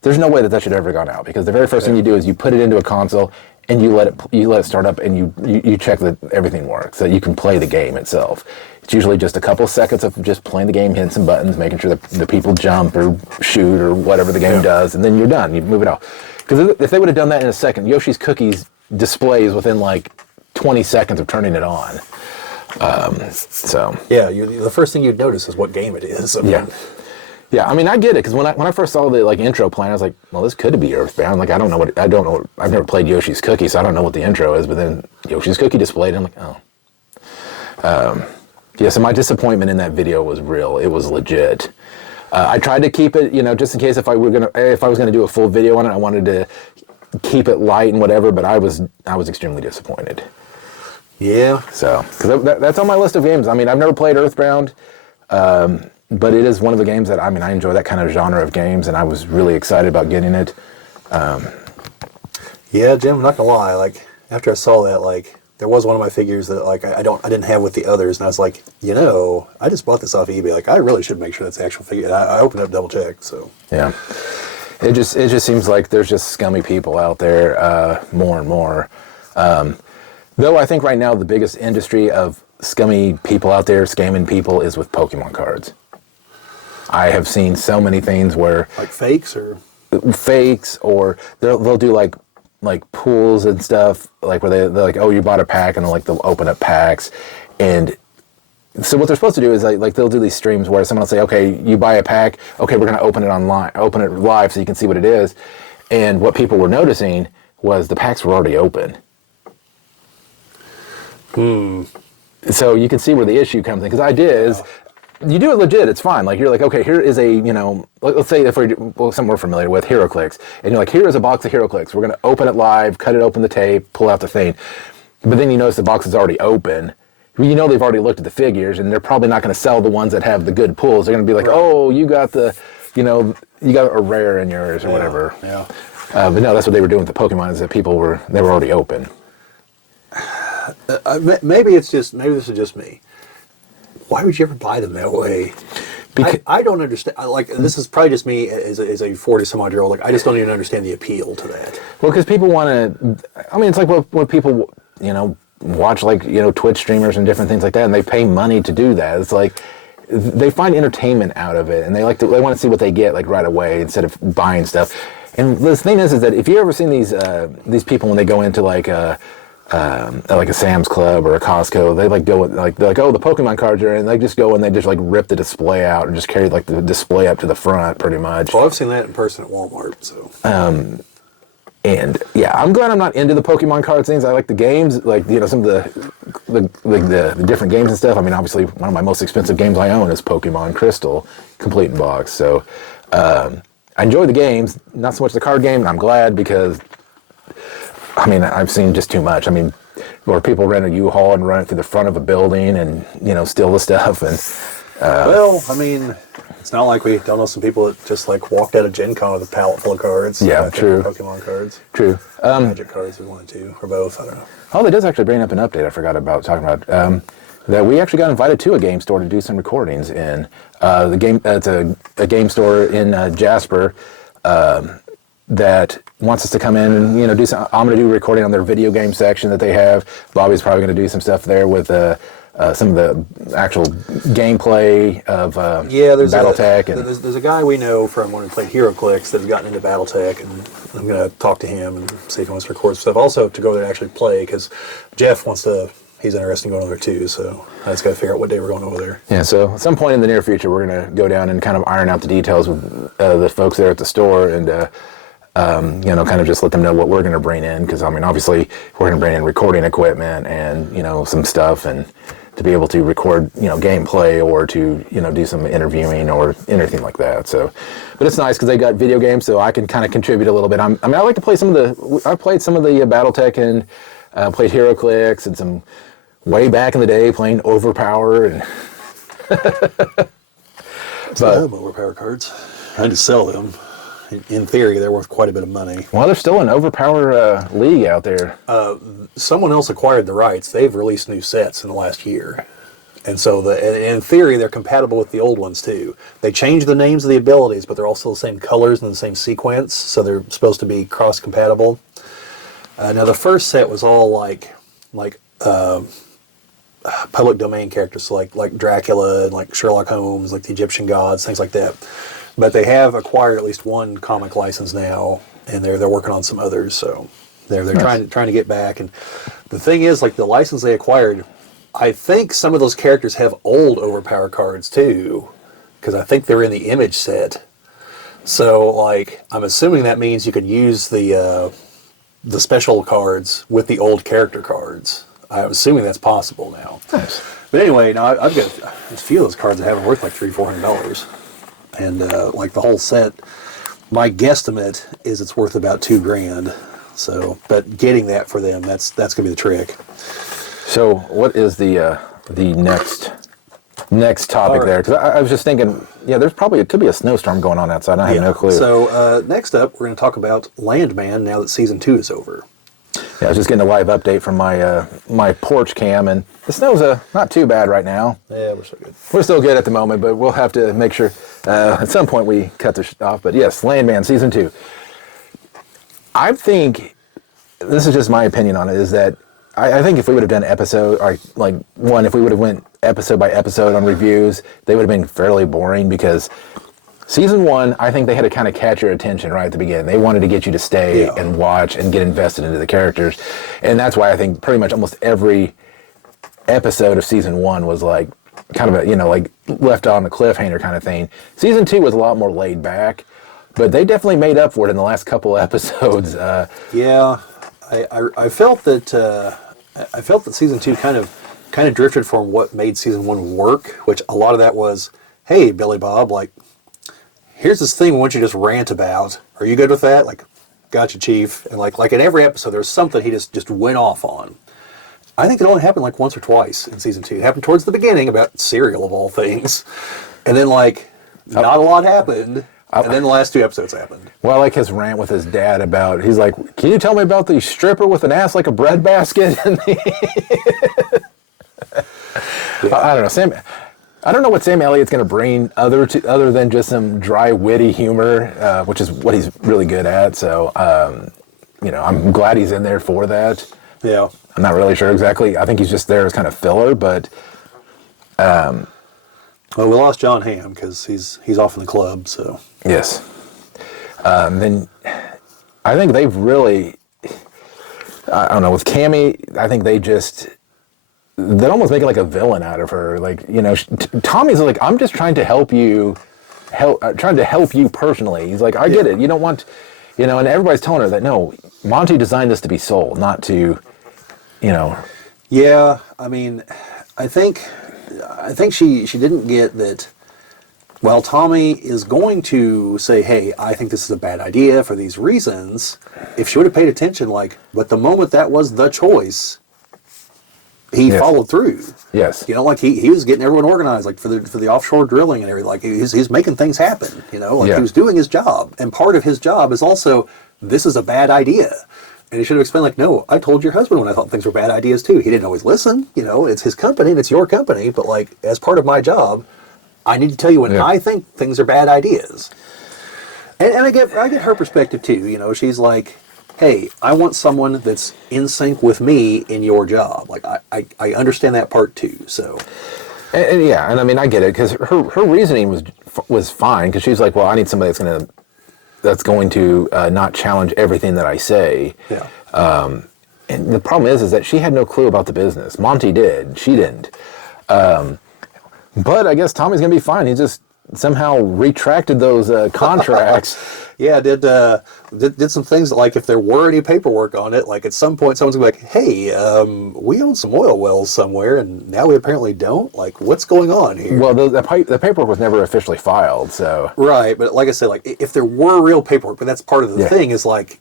there's no way that should ever gone out, because the very first thing you do is you put it into a console and you let it start up, and you check that everything works, so you can play the game itself. It's usually just a couple of seconds of just playing the game, hitting some buttons, making sure that the people jump or shoot or whatever the game does, and then you're done. You move it out. Because if they would have done that in a second, Yoshi's Cookies displays within like 20 seconds of turning it on. Yeah, the first thing you'd notice is what game it is. Yeah, I mean, I get it, because when I first saw the like intro plan, I was like, well, this could be Earthbound. Like, I don't know. I've never played Yoshi's Cookie, so I don't know what the intro is. But then Yoshi's Cookie displayed, and I'm like, oh. Yeah, so my disappointment in that video was real. It was legit. I tried to keep it, just in case if I was gonna do a full video on it, I wanted to keep it light and whatever. But I was extremely disappointed. Yeah. So, because that's on my list of games. I mean, I've never played Earthbound. But it is one of the games that, I enjoy that kind of genre of games, and I was really excited about getting it. Yeah, Jim, I'm not gonna lie, like, after I saw that, like, there was one of my figures that, like, I didn't have with the others, and I was like, I just bought this off eBay. Like, I really should make sure that's the actual figure. And I opened it up, double checked, so. Yeah. It just seems like there's just scummy people out there, more and more. Though I think right now the biggest industry of scummy people out there, scamming people, is with Pokemon cards. I have seen so many things where... Like fakes, or they'll do like pools and stuff, like where they're like, oh, you bought a pack, and they'll open up packs. And so what they're supposed to do is like they'll do these streams where someone will say, okay, you buy a pack, okay, we're going to open it live so you can see what it is. And what people were noticing was the packs were already open. So you can see where the issue comes in, because the idea is, you do it legit, it's fine. Like, you're like, okay, here is a, let's say if something we're familiar with, HeroClix, and you're like, here is a box of HeroClix. We're going to open it live, cut it open the tape, pull out the thing. But then you notice the box is already open. They've already looked at the figures, and they're probably not going to sell the ones that have the good pulls. They're going to be like, oh, you got you got a rare in yours or whatever. Yeah. But no, that's what they were doing with the Pokemon, is that they were already open. Maybe this is just me. Why would you ever buy them that way? Because I don't understand. Like, this is probably just me as a 40-some-odd-year-old. Like, I just don't even understand the appeal to that. Well, because people want to. I mean, it's like what people watch, like, Twitch streamers and different things like that, and they pay money to do that. It's like they find entertainment out of it, and they want to see what they get, like, right away, instead of buying stuff. And the thing is that if you ever seen these people when they go into like a Sam's Club or a Costco, they like go they're like, oh, the Pokemon cards are in, and they just go and they just like rip the display out and just carry like the display up to the front, pretty much. Well, I've seen that in person at Walmart, so. And yeah, I'm glad I'm not into the Pokemon card things. I like the games, like, some of the different games and stuff. I mean, obviously, one of my most expensive games I own is Pokemon Crystal, complete in box. So, I enjoy the games, not so much the card game, and I'm glad because, I mean, I've seen just too much. I mean, where people rent a U-Haul and run it through the front of a building and, you know, steal the stuff. And well, I mean, it's not like we don't know some people that just like walked out of Gen Con with a pallet full of cards. Yeah, true. Pokemon cards. True. Magic cards, we wanted to, or both, I don't know. Oh, that does actually bring up an update I forgot about talking about. That we actually got invited to a game store to do some recordings in. The game. It's a game store in Jasper that wants us to come in and, you know, do some. I'm going to do a recording on their video game section that they have. Bobbie's probably going to do some stuff there with some of the actual gameplay of there's BattleTech. There's a guy we know from when we played HeroClix that's gotten into BattleTech, and I'm going to talk to him and see if he wants to record stuff. Also, to go there and actually play, because Jeff wants to. He's interested in going over there too, so I just got to figure out what day we're going over there. Yeah, so at some point in the near future, we're going to go down and kind of iron out the details with the folks there at the store and, you know, kind of just let them know what we're going to bring in. Because, I mean, obviously, we're going to bring in recording equipment and, you know, some stuff and to be able to record, you know, gameplay or to, you know, do some interviewing or anything like that. So, but it's nice because they got video games, so I can kind of contribute a little bit. I mean, I like to play I played some of the BattleTech and played HeroClix and some way back in the day playing Overpower and I have Overpower cards. Trying to sell them. In theory, they're worth quite a bit of money. Well, there's still an Overpower league out there. Someone else acquired the rights. They've released new sets in the last year. And so, in theory, they're compatible with the old ones, too. They changed the names of the abilities, but they're also the same colors and the same sequence, so they're supposed to be cross-compatible. Now, the first set was all like public domain characters, so like Dracula and like Sherlock Holmes, like the Egyptian gods, things like that. But they have acquired at least one comic license now, and they're working on some others. So they're nice. trying to get back. And the thing is, like the license they acquired, I think some of those characters have old Overpower cards too, because I think they're in the image set. So like I'm assuming that means you could use the special cards with the old character cards. I'm assuming that's possible now. Nice. But anyway, now I've got a few of those cards that have worth like $300-400, and like the whole set. My guesstimate is it's worth about $2,000. So, but getting that for them, that's gonna be the trick. So, what is the next topic there? Because I was just thinking, yeah, it could be a snowstorm going on outside. I have no clue. So next up, we're going to talk about Landman now that season 2 is over. Yeah, I was just getting a live update from my porch cam, and the snow's not too bad right now. Yeah, we're still good. We're still good at the moment, but we'll have to make sure at some point we cut this off. But yes, Landman season 2. I think this is just my opinion on it. Is that I think if we would have done if we would have went episode by episode on reviews, they would have been fairly boring because season 1, I think they had to kind of catch your attention right at the beginning. They wanted to get you to stay and watch and get invested into the characters. And that's why I think pretty much almost every episode of season 1 was like kind of like left on the cliffhanger kind of thing. Season 2 was a lot more laid back, but they definitely made up for it in the last couple of episodes. I felt that season 2 kind of drifted from what made season 1 work, which a lot of that was, hey, Billy Bob, like, here's this thing we want you to just rant about. Are you good with that? Like, gotcha, Chief. And like in every episode, there's something he just went off on. I think it only happened like once or twice in season 2. It happened towards the beginning about cereal of all things, and then not a lot happened. And then the last 2 episodes happened. Well, I like his rant with his dad about, he's like, can you tell me about the stripper with an ass like a breadbasket? I don't know. I don't know what Sam Elliott's going to bring other than just some dry, witty humor, which is what he's really good at. So, I'm glad he's in there for that. Yeah. I'm not really sure exactly. I think he's just there as kind of filler, but... Well, we lost John Hamm because he's off in the club, so... Yes. Then I think they've really... I don't know, with Cammy, I think they're almost making like a villain out of her. Like, Tommy's like, I'm just trying to help you personally. He's like, I get it. You don't want, and everybody's telling her that, no, Monty designed this to be sold, not to, Yeah, I mean, I think she didn't get that Well, Tommy is going to say, hey, I think this is a bad idea for these reasons. If she would have paid attention, like, but the moment that was the choice, he followed through. Yes. You know, like he was getting everyone organized, like for the offshore drilling and everything. Like he's making things happen. You know, like he was doing his job, and part of his job is also this is a bad idea. And he should have explained, like, no, I told your husband when I thought things were bad ideas too. He didn't always listen. You know, it's his company and it's your company, but like as part of my job, I need to tell you when I think things are bad ideas. And I get her perspective too. You know, she's like, hey, I want someone that's in sync with me in your job. Like, I understand that part too, so. And I mean, I get it, because her reasoning was fine, because she's like, well, I need somebody that's going to not challenge everything that I say. Yeah. And the problem is that she had no clue about the business. Monty did. She didn't. But I guess Tommy's going to be fine. He just somehow retracted those contracts. Yeah, did some things that, like, if there were any paperwork on it, like at some point someone's gonna be like, hey, we own some oil wells somewhere and now we apparently don't. Like, what's going on here? Well, the paperwork was never officially filed, so. Right, but like I said, like if there were real paperwork, but that's part of the thing is like,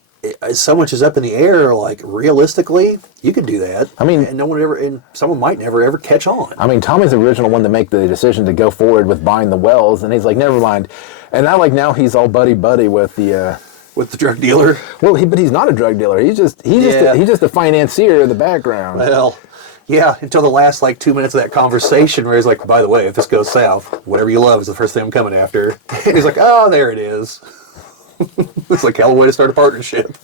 so much is up in the air. Like realistically, you could do that. I mean, and no one ever, and someone might never ever catch on. I mean, Tommy's the original one to make the decision to go forward with buying the wells, and he's like, never mind. And now he's all buddy with the drug dealer. Well, but he's not a drug dealer. He's just a financier in the background. Well, yeah, until the last like 2 minutes of that conversation where he's like, by the way, if this goes south, whatever you love is the first thing I'm coming after. And he's like, oh, there it is. It's like hell of a way to start a partnership.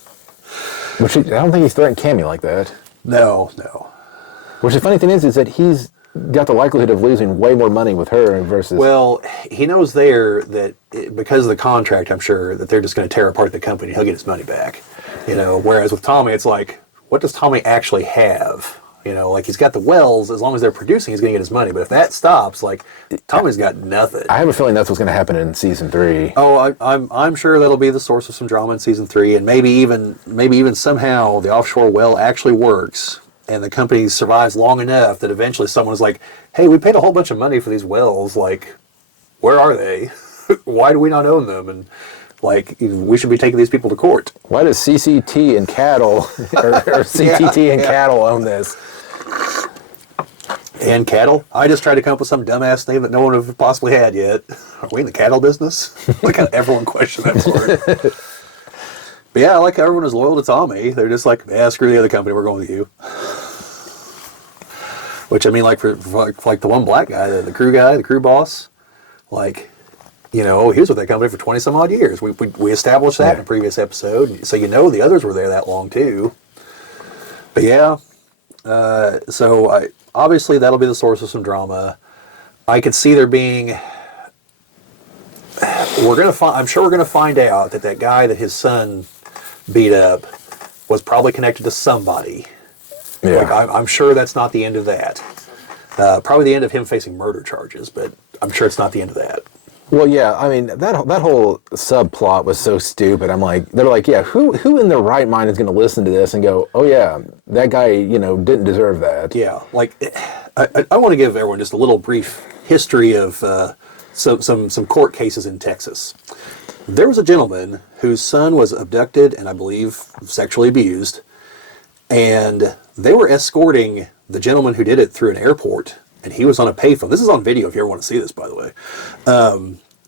Which I don't think he's threatened Cammy like that. No. Which the funny thing is that he's got the likelihood of losing way more money with her versus. Well, he knows there that because of the contract, I'm sure that they're just going to tear apart the company. He'll get his money back. You know, whereas with Tommy, it's like, what does Tommy actually have? You know, like he's got the wells. As long as they're producing, he's going to get his money. But if that stops, like Tommy's got nothing. I have a feeling that's what's going to happen in season 3. Oh, I'm sure that'll be the source of some drama in season 3, and maybe even somehow the offshore well actually works, and the company survives long enough that eventually someone's like, "Hey, we paid a whole bunch of money for these wells. Like, where are they? Why do we not own them?" And like, we should be taking these people to court. Why does CCT and Cattle or CTT and Cattle own this? And cattle? I just tried to come up with some dumbass name that no one have possibly had yet. Are we in the cattle business? Like how everyone questioned that part. But yeah, I like how everyone is loyal to Tommy. They're just like, yeah, screw the other company, we're going with you. Which I mean, like for like the one black guy, the crew boss, like, you know, he was with that company for 20 some odd years. We established that in a previous episode. So you know the others were there that long too. But yeah, so obviously that'll be the source of some drama. I could see there being. I'm sure we're gonna find out that guy that his son beat up was probably connected to somebody. Yeah. Like I'm sure that's not the end of that. Probably the end of him facing murder charges, but I'm sure it's not the end of that. Well, yeah, I mean, that whole subplot was so stupid. I'm like, they're like, yeah, who in their right mind is going to listen to this and go, oh yeah, that guy, you know, didn't deserve that. Yeah, like, I want to give everyone just a little brief history of some court cases in Texas. There was a gentleman whose son was abducted and I believe sexually abused, and they were escorting the gentleman who did it through an airport. And he was on a payphone. This is on video if you ever want to see this, by the way.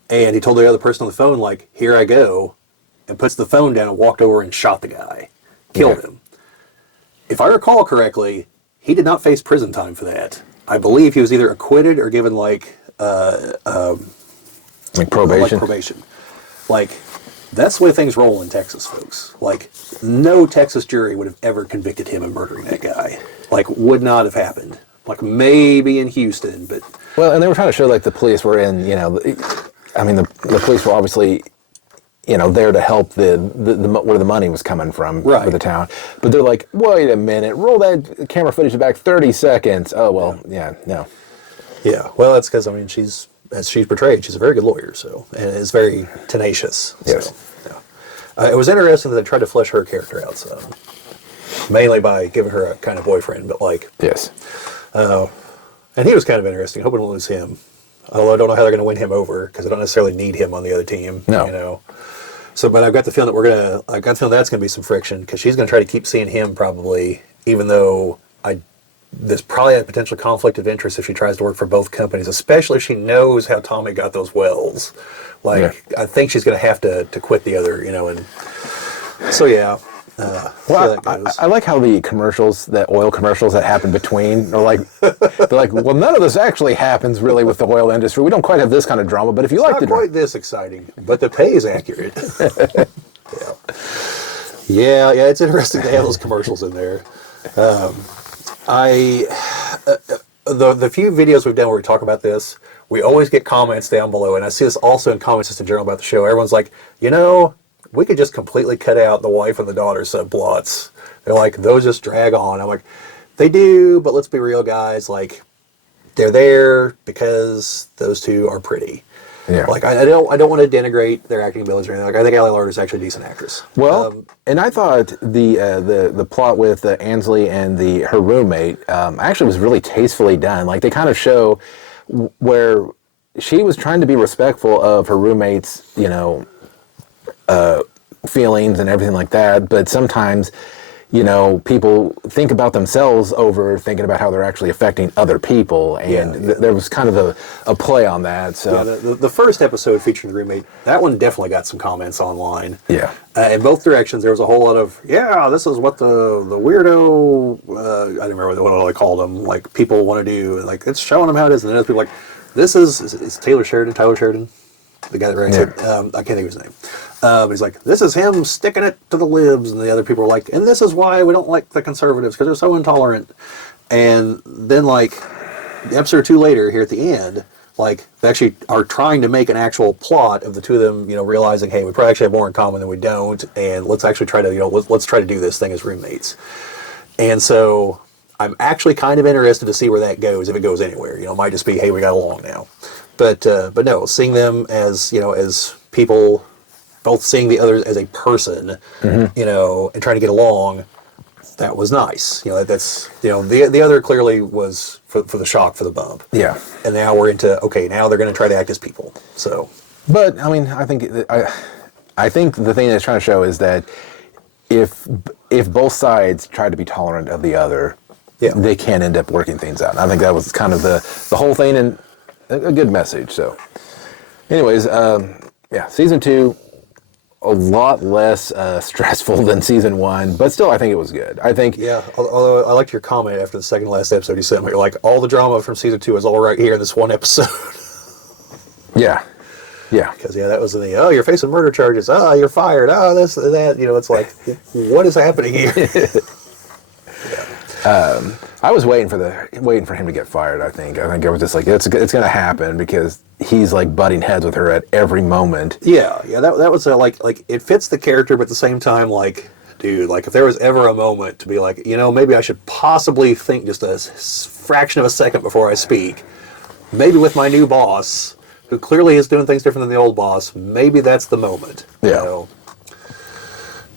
And he told the other person on the phone, like, here I go, and puts the phone down and walked over and shot the guy. Killed him. If I recall correctly, he did not face prison time for that. I believe he was either acquitted or given, like probation. Like probation. Like, that's the way things roll in Texas, folks. Like, no Texas jury would have ever convicted him of murdering that guy. Like, would not have happened. Like maybe in Houston, but... Well, and they were trying to show like the police were in, you know, I mean, the police were obviously, you know, there to help the where the money was coming from for the town. But they're like, wait a minute, roll that camera footage back 30 seconds. Oh, well, no. Yeah, well, that's because, I mean, as she's portrayed, she's a very good lawyer, so, and is very tenacious. Yes. So, yeah. It was interesting that they tried to flesh her character out, so, mainly by giving her a kind of boyfriend, but like... Yes. And he was kind of interesting. I hope we don't lose him. Although I don't know how they're going to win him over because I don't necessarily need him on the other team. No. You know. So, but I've got the feeling that that's going to be some friction because she's going to try to keep seeing him probably, even though there's probably a potential conflict of interest if she tries to work for both companies, especially if she knows how Tommy got those wells. Like, I think she's going to have to quit the other, you know, and so, yeah. Well, I like how the commercials, the oil commercials that happen between, are like, they're like, well, none of this actually happens really with the oil industry. We don't quite have this kind of drama, but if you like Not quite this exciting, but the pay is accurate. Yeah, it's interesting to have those commercials in there. The few videos we've done where we talk about this, we always get comments down below, and I see this also in comments just in general about the show. Everyone's like, you know, we could just completely cut out the wife and the daughter subplots. They're like, those just drag on. I'm like, they do, but let's be real, guys. Like, they're there because those two are pretty. Yeah. Like, I don't want to denigrate their acting abilities or anything. Like, I think Ally Larder is actually a decent actress. Well, and I thought the plot with Ansley and her roommate actually was really tastefully done. Like, they kind of show where she was trying to be respectful of her roommate's, you know, feelings and everything like that, but sometimes, you know, people think about themselves over thinking about how they're actually affecting other people, and there was kind of a play on that. So yeah, the first episode featuring the roommate, that one definitely got some comments online. Yeah, in both directions, there was a whole lot of this is what the weirdo I don't remember what they called them. Like, people want to do, like, it's showing them how it is, and then other people like, this is Tyler Sheridan, the guy that writes it. I can't think of his name. He's like, this is him sticking it to the libs, and the other people are like, and this is why we don't like the conservatives, because they're so intolerant. And then, like, the episode or two later, here at the end, like, they actually are trying to make an actual plot of the two of them, you know, realizing, hey, we probably actually have more in common than we don't, and let's actually try to, you know, let's try to do this thing as roommates. And so I'm actually kind of interested to see where that goes, if it goes anywhere. You know, it might just be, hey, we got along now. But no, seeing them as, you know, as people, both seeing the others as a person, you know, and trying to get along, that was nice. You know, that's, you know, the other clearly was for the shock, for the bump. Yeah. And now we're into, okay, now they're going to try to act as people. So. But, I mean, I think the thing that's trying to show is that if both sides try to be tolerant of the other, they can end up working things out. And I think that was kind of the whole thing, and a good message. So, anyways, season 2, a lot less stressful than season 1, but still, I think it was good. I think. Yeah, although I liked your comment after the second to last episode. You said, like, all the drama from season 2 is all right here in this one episode. Yeah. Because, that was you're facing murder charges. You're fired. This, that. You know, it's like, what is happening here? I was waiting for him to get fired. I think I was just like, it's going to happen because he's like butting heads with her at every moment. Yeah. That was like it fits the character, but at the same time, like, dude, like, if there was ever a moment to be like, you know, maybe I should possibly think just a fraction of a second before I speak, maybe with my new boss, who clearly is doing things different than the old boss, maybe that's the moment. Yeah. You know?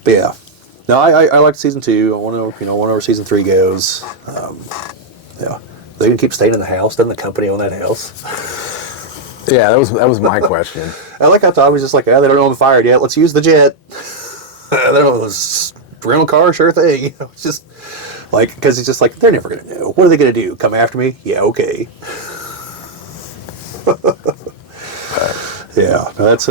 But yeah. No, I liked season 2. I want to know where season 3 goes. They can keep staying in the house. Doesn't the company own that house? Yeah, that was my question. I like how Tom was just like, they don't know I'm fired yet. Let's use the jet. I don't know, this rental car, sure thing. You know, it's just like, because he's just like, they're never gonna know. What are they gonna do? Come after me? Yeah, okay. That's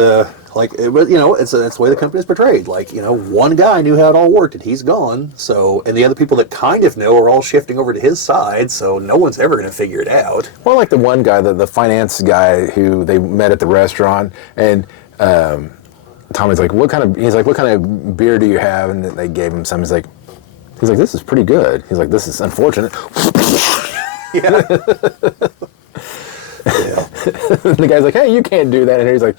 like, you know, it's the way the company is portrayed. Like, you know, one guy knew how it all worked, and he's gone. So, and the other people that kind of know are all shifting over to his side. So, no one's ever going to figure it out. Well, like the one guy, the finance guy who they met at the restaurant, and Tommy's like, what kind of beer do you have? And they gave him some. He's like, this is pretty good. He's like, this is unfortunate. Yeah. The guy's like, hey, you can't do that. And he's like,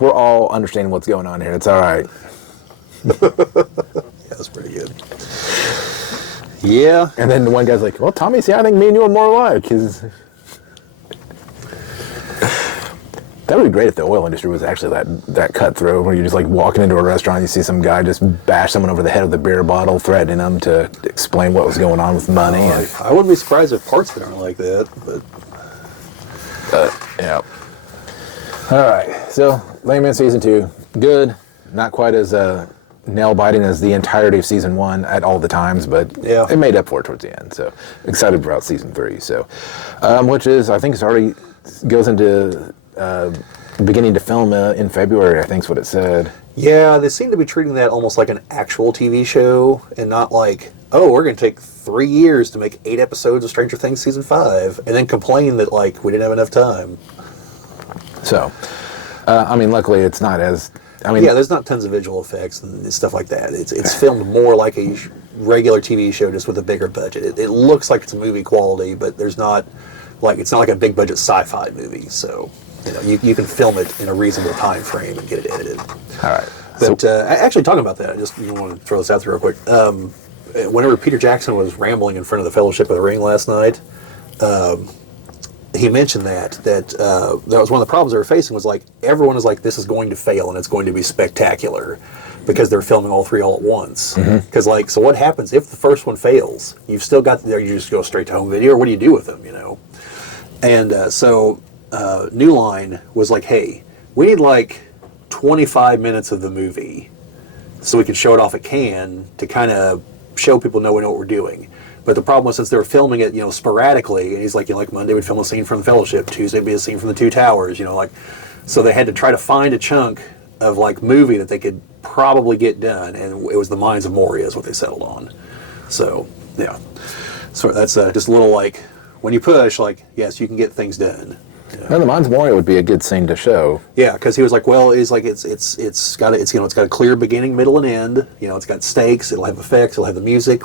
we're all understanding what's going on here. It's all right. That's pretty good. Yeah. And then the one guy's like, well, Tommy, see, I think me and you are more alike. That would be great if the oil industry was actually that cutthroat, where you're just like walking into a restaurant, you see some guy just bash someone over the head with a beer bottle, threatening them to explain what was going on with money. I wouldn't be surprised if parts of it aren't like that, but. Yeah. All right. So, Landman Season 2, good. Not quite as nail-biting as the entirety of Season 1 at all the times, but it made up for it towards the end. So, excited about Season 3. So, which is, I think it's already goes into beginning to film in February, I think is what it said. Yeah, they seem to be treating that almost like an actual TV show and not like, oh, we're going to take 3 years to make 8 episodes of Stranger Things Season 5 and then complain that, like, we didn't have enough time. So, I mean, luckily it's not as... yeah, there's not tons of visual effects and stuff like that. It's filmed more like a regular TV show, just with a bigger budget. It looks like it's a movie quality, but there's not... Like, it's not like a big budget sci-fi movie, so... You can film it in a reasonable time frame and get it edited. All right. But actually, talking about that, I just want to throw this out there real quick. Whenever Peter Jackson was rambling in front of the Fellowship of the Ring last night, he mentioned that was one of the problems they were facing, was like, everyone is like, this is going to fail and it's going to be spectacular because they're filming all 3 all at once. Because so what happens if the first one fails? You've still got, you just go straight to home video, or what do you do with them, And New Line was like, hey, we need like 25 minutes of the movie so we can show it off at Cannes to kind of show people we know what we're doing. But the problem was, since they were filming it, sporadically, and he's like, like Monday we'd film a scene from the Fellowship, Tuesday would be a scene from the Two Towers, so they had to try to find a chunk of like movie that they could probably get done, and it was the Mines of Moria is what they settled on. So, yeah. So that's just a little like, when you push, like, yes, you can get things done. No, the Mines of Moria would be a good scene to show. Yeah, because he was like, well, it's got a clear beginning, middle, and end. It's got stakes. It'll have effects. It'll have the music.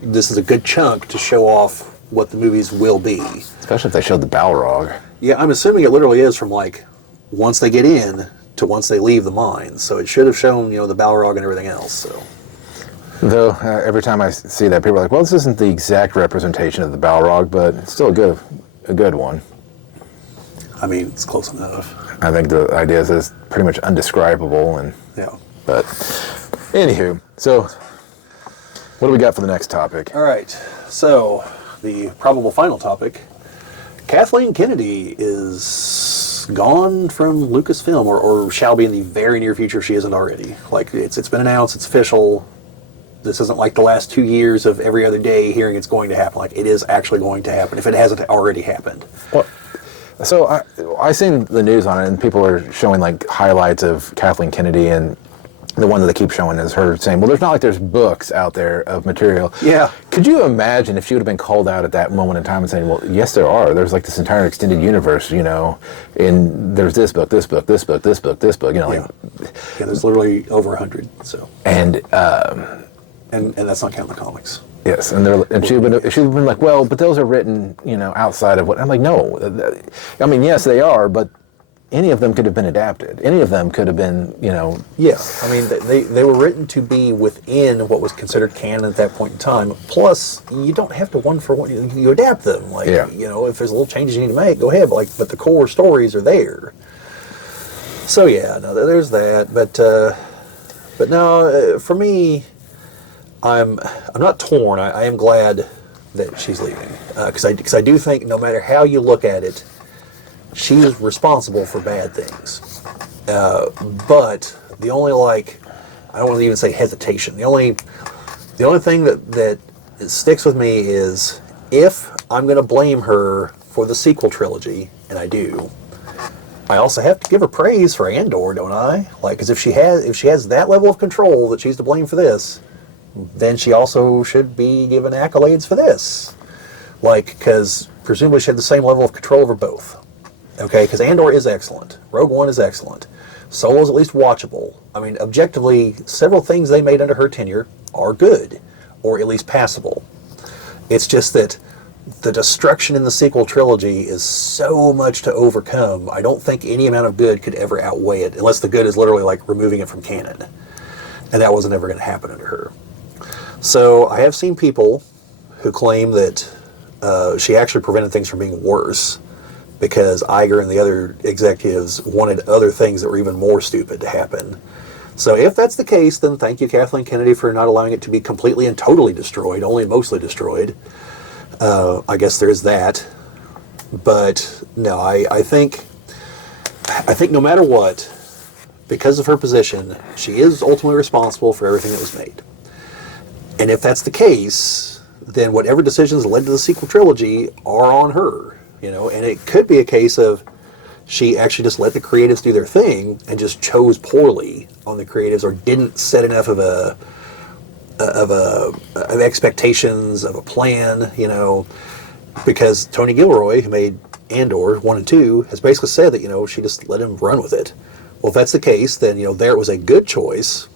This is a good chunk to show off what the movies will be. Especially if they showed the Balrog. Yeah, I'm assuming it literally is from like once they get in to once they leave the mines. So it should have shown the Balrog and everything else. So. Though every time I see that, people are like, well, this isn't the exact representation of the Balrog, but it's still a good one. I mean, it's close enough. I think the idea is it's pretty much undescribable, but anywho, so what do we got for the next topic? All right, so the probable final topic: Kathleen Kennedy is gone from Lucasfilm, or shall be in the very near future if she isn't already. Like, it's been announced, it's official. This isn't like the last 2 years of every other day hearing it's going to happen. Like, it is actually going to happen if it hasn't already happened. Well, so I seen the news on it, and people are showing like highlights of Kathleen Kennedy, and the one that they keep showing is her saying, well, there's not like there's books out there of material. Yeah. Could you imagine if she would have been called out at that moment in time and saying, well, yes, there are. There's like this entire extended universe, and there's this book, this book, this book, this book, this book, Yeah, there's literally over 100, so. And that's not counting the comics. Yes, and she'd been like, well, but those are written, outside of what. I'm like, no. I mean, yes, they are, but any of them could have been adapted. Any of them could have been, Yeah, I mean, they were written to be within what was considered canon at that point in time. Plus, you don't have to one for one. You adapt them. Like, if there's little changes you need to make, go ahead. But the core stories are there. So yeah, no, there's that. But no, for me, I'm not torn. I am glad that she's leaving, because I do think no matter how you look at it, she's responsible for bad things. But the only I don't want to even say hesitation. The only thing that sticks with me is, if I'm going to blame her for the sequel trilogy, and I do, I also have to give her praise for Andor, don't I? Because if she has that level of control that she's to blame for this, then she also should be given accolades for this. Because presumably she had the same level of control over both. Okay, because Andor is excellent. Rogue One is excellent. Solo's at least watchable. I mean, objectively, several things they made under her tenure are good, or at least passable. It's just that the destruction in the sequel trilogy is so much to overcome. I don't think any amount of good could ever outweigh it, unless the good is literally like removing it from canon. And that wasn't ever going to happen under her. So I have seen people who claim that she actually prevented things from being worse, because Iger and the other executives wanted other things that were even more stupid to happen. So if that's the case, then thank you, Kathleen Kennedy, for not allowing it to be completely and totally destroyed, only mostly destroyed. I guess there is that. But no, I think no matter what, because of her position, she is ultimately responsible for everything that was made. And if that's the case, then whatever decisions led to the sequel trilogy are on her, and it could be a case of she actually just let the creatives do their thing and just chose poorly on the creatives, or didn't set enough of expectations of a plan, because Tony Gilroy, who made Andor 1 and 2, has basically said that, she just let him run with it. Well, if that's the case, then, there it was a good choice,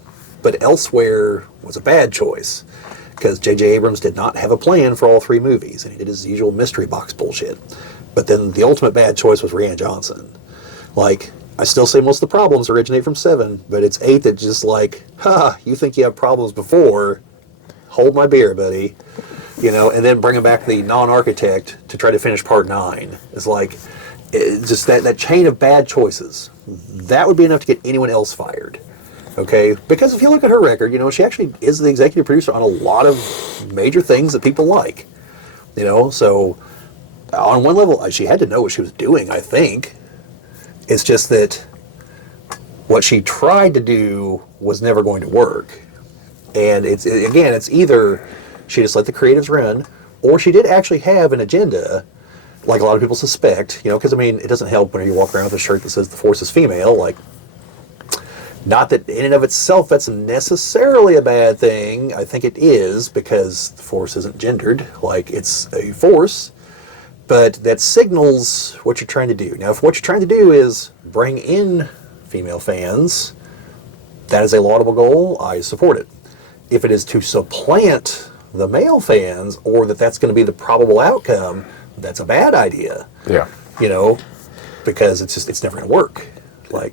but elsewhere was a bad choice, because J.J. Abrams did not have a plan for all 3 movies, and he did his usual mystery box bullshit. But then the ultimate bad choice was Rian Johnson. I still say most of the problems originate from 7, but it's 8 that just you think you have problems before, hold my beer, buddy. And then bringing back the non-architect to try to finish part 9. It's just that chain of bad choices. That would be enough to get anyone else fired. Okay? Because if you look at her record, she actually is the executive producer on a lot of major things that people like. So on one level, she had to know what she was doing, I think. It's just that what she tried to do was never going to work. And it's either she just let the creatives run, or she did actually have an agenda, like a lot of people suspect, because, it doesn't help when you walk around with a shirt that says the Force is female, not that in and of itself that's necessarily a bad thing. I think it is, because the Force isn't gendered, it's a force, but that signals what you're trying to do. Now, if what you're trying to do is bring in female fans, that is a laudable goal. I support it. If it is to supplant the male fans, or that's going to be the probable outcome, that's a bad idea. Yeah. Because it's never going to work. I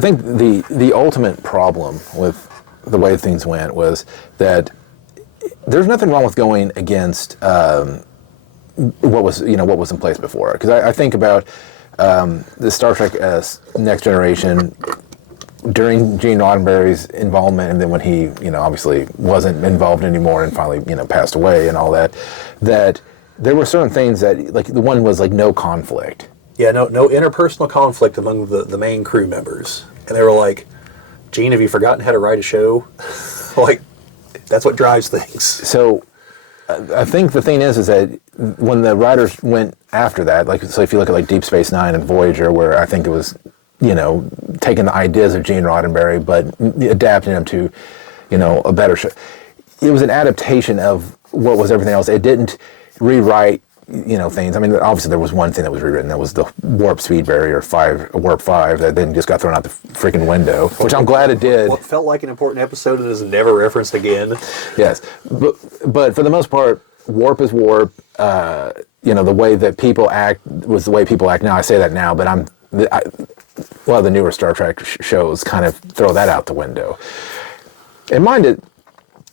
think the ultimate problem with the way things went was that there's nothing wrong with going against what was in place before. Because I think about the Star Trek Next Generation during Gene Roddenberry's involvement, and then when he obviously wasn't involved anymore and finally passed away and all that, that there were certain things that the one was no conflict. Yeah, no interpersonal conflict among the main crew members. And they were like, Gene, have you forgotten how to write a show? That's what drives things. So I think the thing is that when the writers went after that, so if you look at Deep Space Nine and Voyager, where I think it was, taking the ideas of Gene Roddenberry, but adapting them to, a better show. It was an adaptation of what was everything else. It didn't rewrite, things. Obviously there was one thing that was rewritten. That was the warp speed barrier warp 5 that then just got thrown out the freaking window, which I'm glad it did. What felt like an important episode and is never referenced again. Yes. But for the most part, warp is warp. The way that people act was the way people act now. I say that now, but a lot of the newer Star Trek shows kind of throw that out the window. And mind it,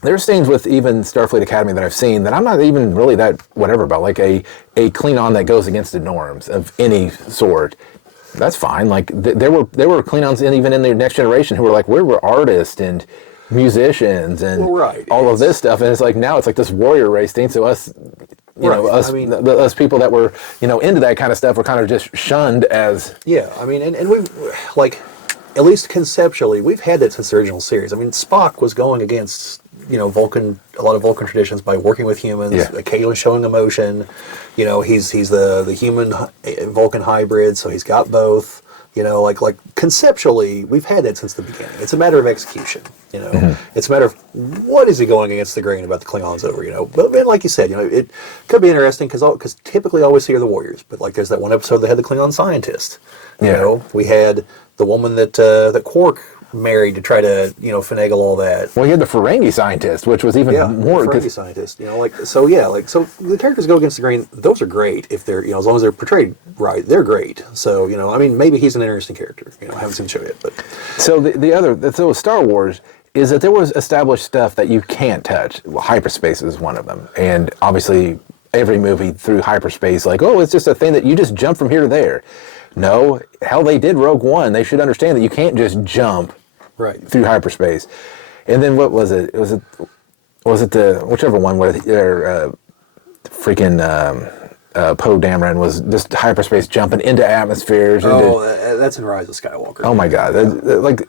there's things with even Starfleet Academy that I've seen that I'm not even really that whatever about, a Klingon that goes against the norms of any sort. That's fine. There were Klingons even in the Next Generation who were we're artists and musicians and all of this stuff, and it's now it's this warrior race thing. So us, us people that were into that kind of stuff were kind of just shunned as. Yeah, and we've at least conceptually we've had that since the original series. Spock was going against Vulcan, a lot of Vulcan traditions by working with humans, occasionally showing emotion. He's the human Vulcan hybrid, so he's got both. Conceptually, we've had that since the beginning. It's a matter of execution. It's a matter of what is he going against the grain about the Klingons over. But like you said, it could be interesting because typically all we see are the warriors. But there's that one episode that had the Klingon scientist. We had the woman that Quark married to try to finagle all that. Well, you had the Ferengi scientist, which was even more. Ferengi scientist. So the characters go against the grain. Those are great if they're as long as they're portrayed right. They're great. So maybe he's an interesting character. I haven't seen the show yet, but so with Star Wars is that there was established stuff that you can't touch. Hyperspace is one of them, and obviously every movie through hyperspace, it's just a thing that you just jump from here to there. No, hell, they did Rogue One. They should understand that you can't just jump through hyperspace. And then what was it? Was it the whichever one where they're freaking Poe Dameron was just hyperspace jumping into atmospheres. That's in Rise of Skywalker. Oh my God! Like,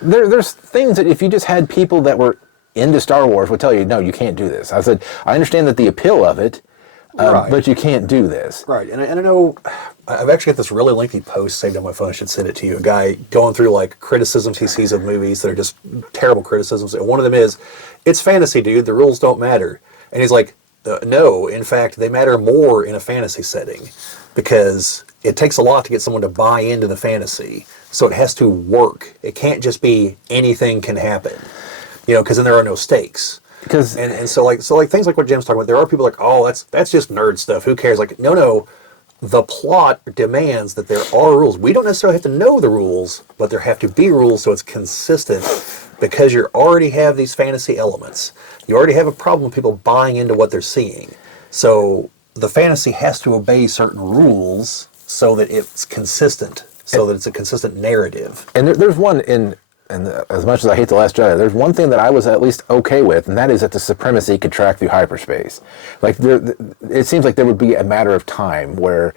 there's things that if you just had people that were into Star Wars would tell you, no, you can't do this. I said, I understand that the appeal of it, right. but you can't do this. Right, and I know, I've actually got this really lengthy post saved on my phone. I should send it to you. A guy going through like criticisms he sees of movies that are just terrible criticisms, and one of them is, it's fantasy, dude. The rules don't matter. And he's like, no, in fact, they matter more in a fantasy setting because it takes a lot to get someone to buy into the fantasy. So it has to work. It can't just be anything can happen, because then there are no stakes. And so things like what Jim's talking about, there are people like, oh, that's just nerd stuff. Who cares? Like, no. The plot demands that there are rules. We don't necessarily have to know the rules, but there have to be rules so it's consistent because you already have these fantasy elements. You already have a problem with people buying into what they're seeing. So the fantasy has to obey certain rules so that it's consistent, so that it's a consistent narrative. And there's one and as much as I hate The Last Jedi, there's one thing that I was at least okay with, and that is that the supremacy could track through hyperspace. Like, it seems like there would be a matter of time where,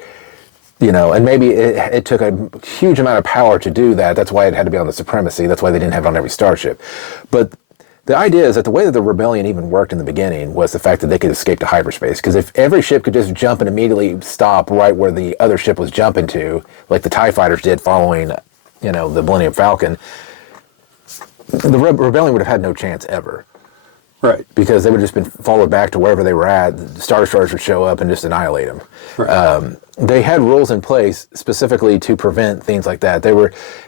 and maybe it took a huge amount of power to do that. That's why it had to be on the supremacy. That's why they didn't have it on every starship. But the idea is that the way that the rebellion even worked in the beginning was the fact that they could escape to hyperspace. Because if every ship could just jump and immediately stop right where the other ship was jumping to, like the TIE fighters did following, the Millennium Falcon, the rebellion would have had no chance ever. Right. Because they would have just been followed back to wherever they were at. The Star Destroyers would show up and just annihilate them. Right. They had rules in place specifically to prevent things like that. The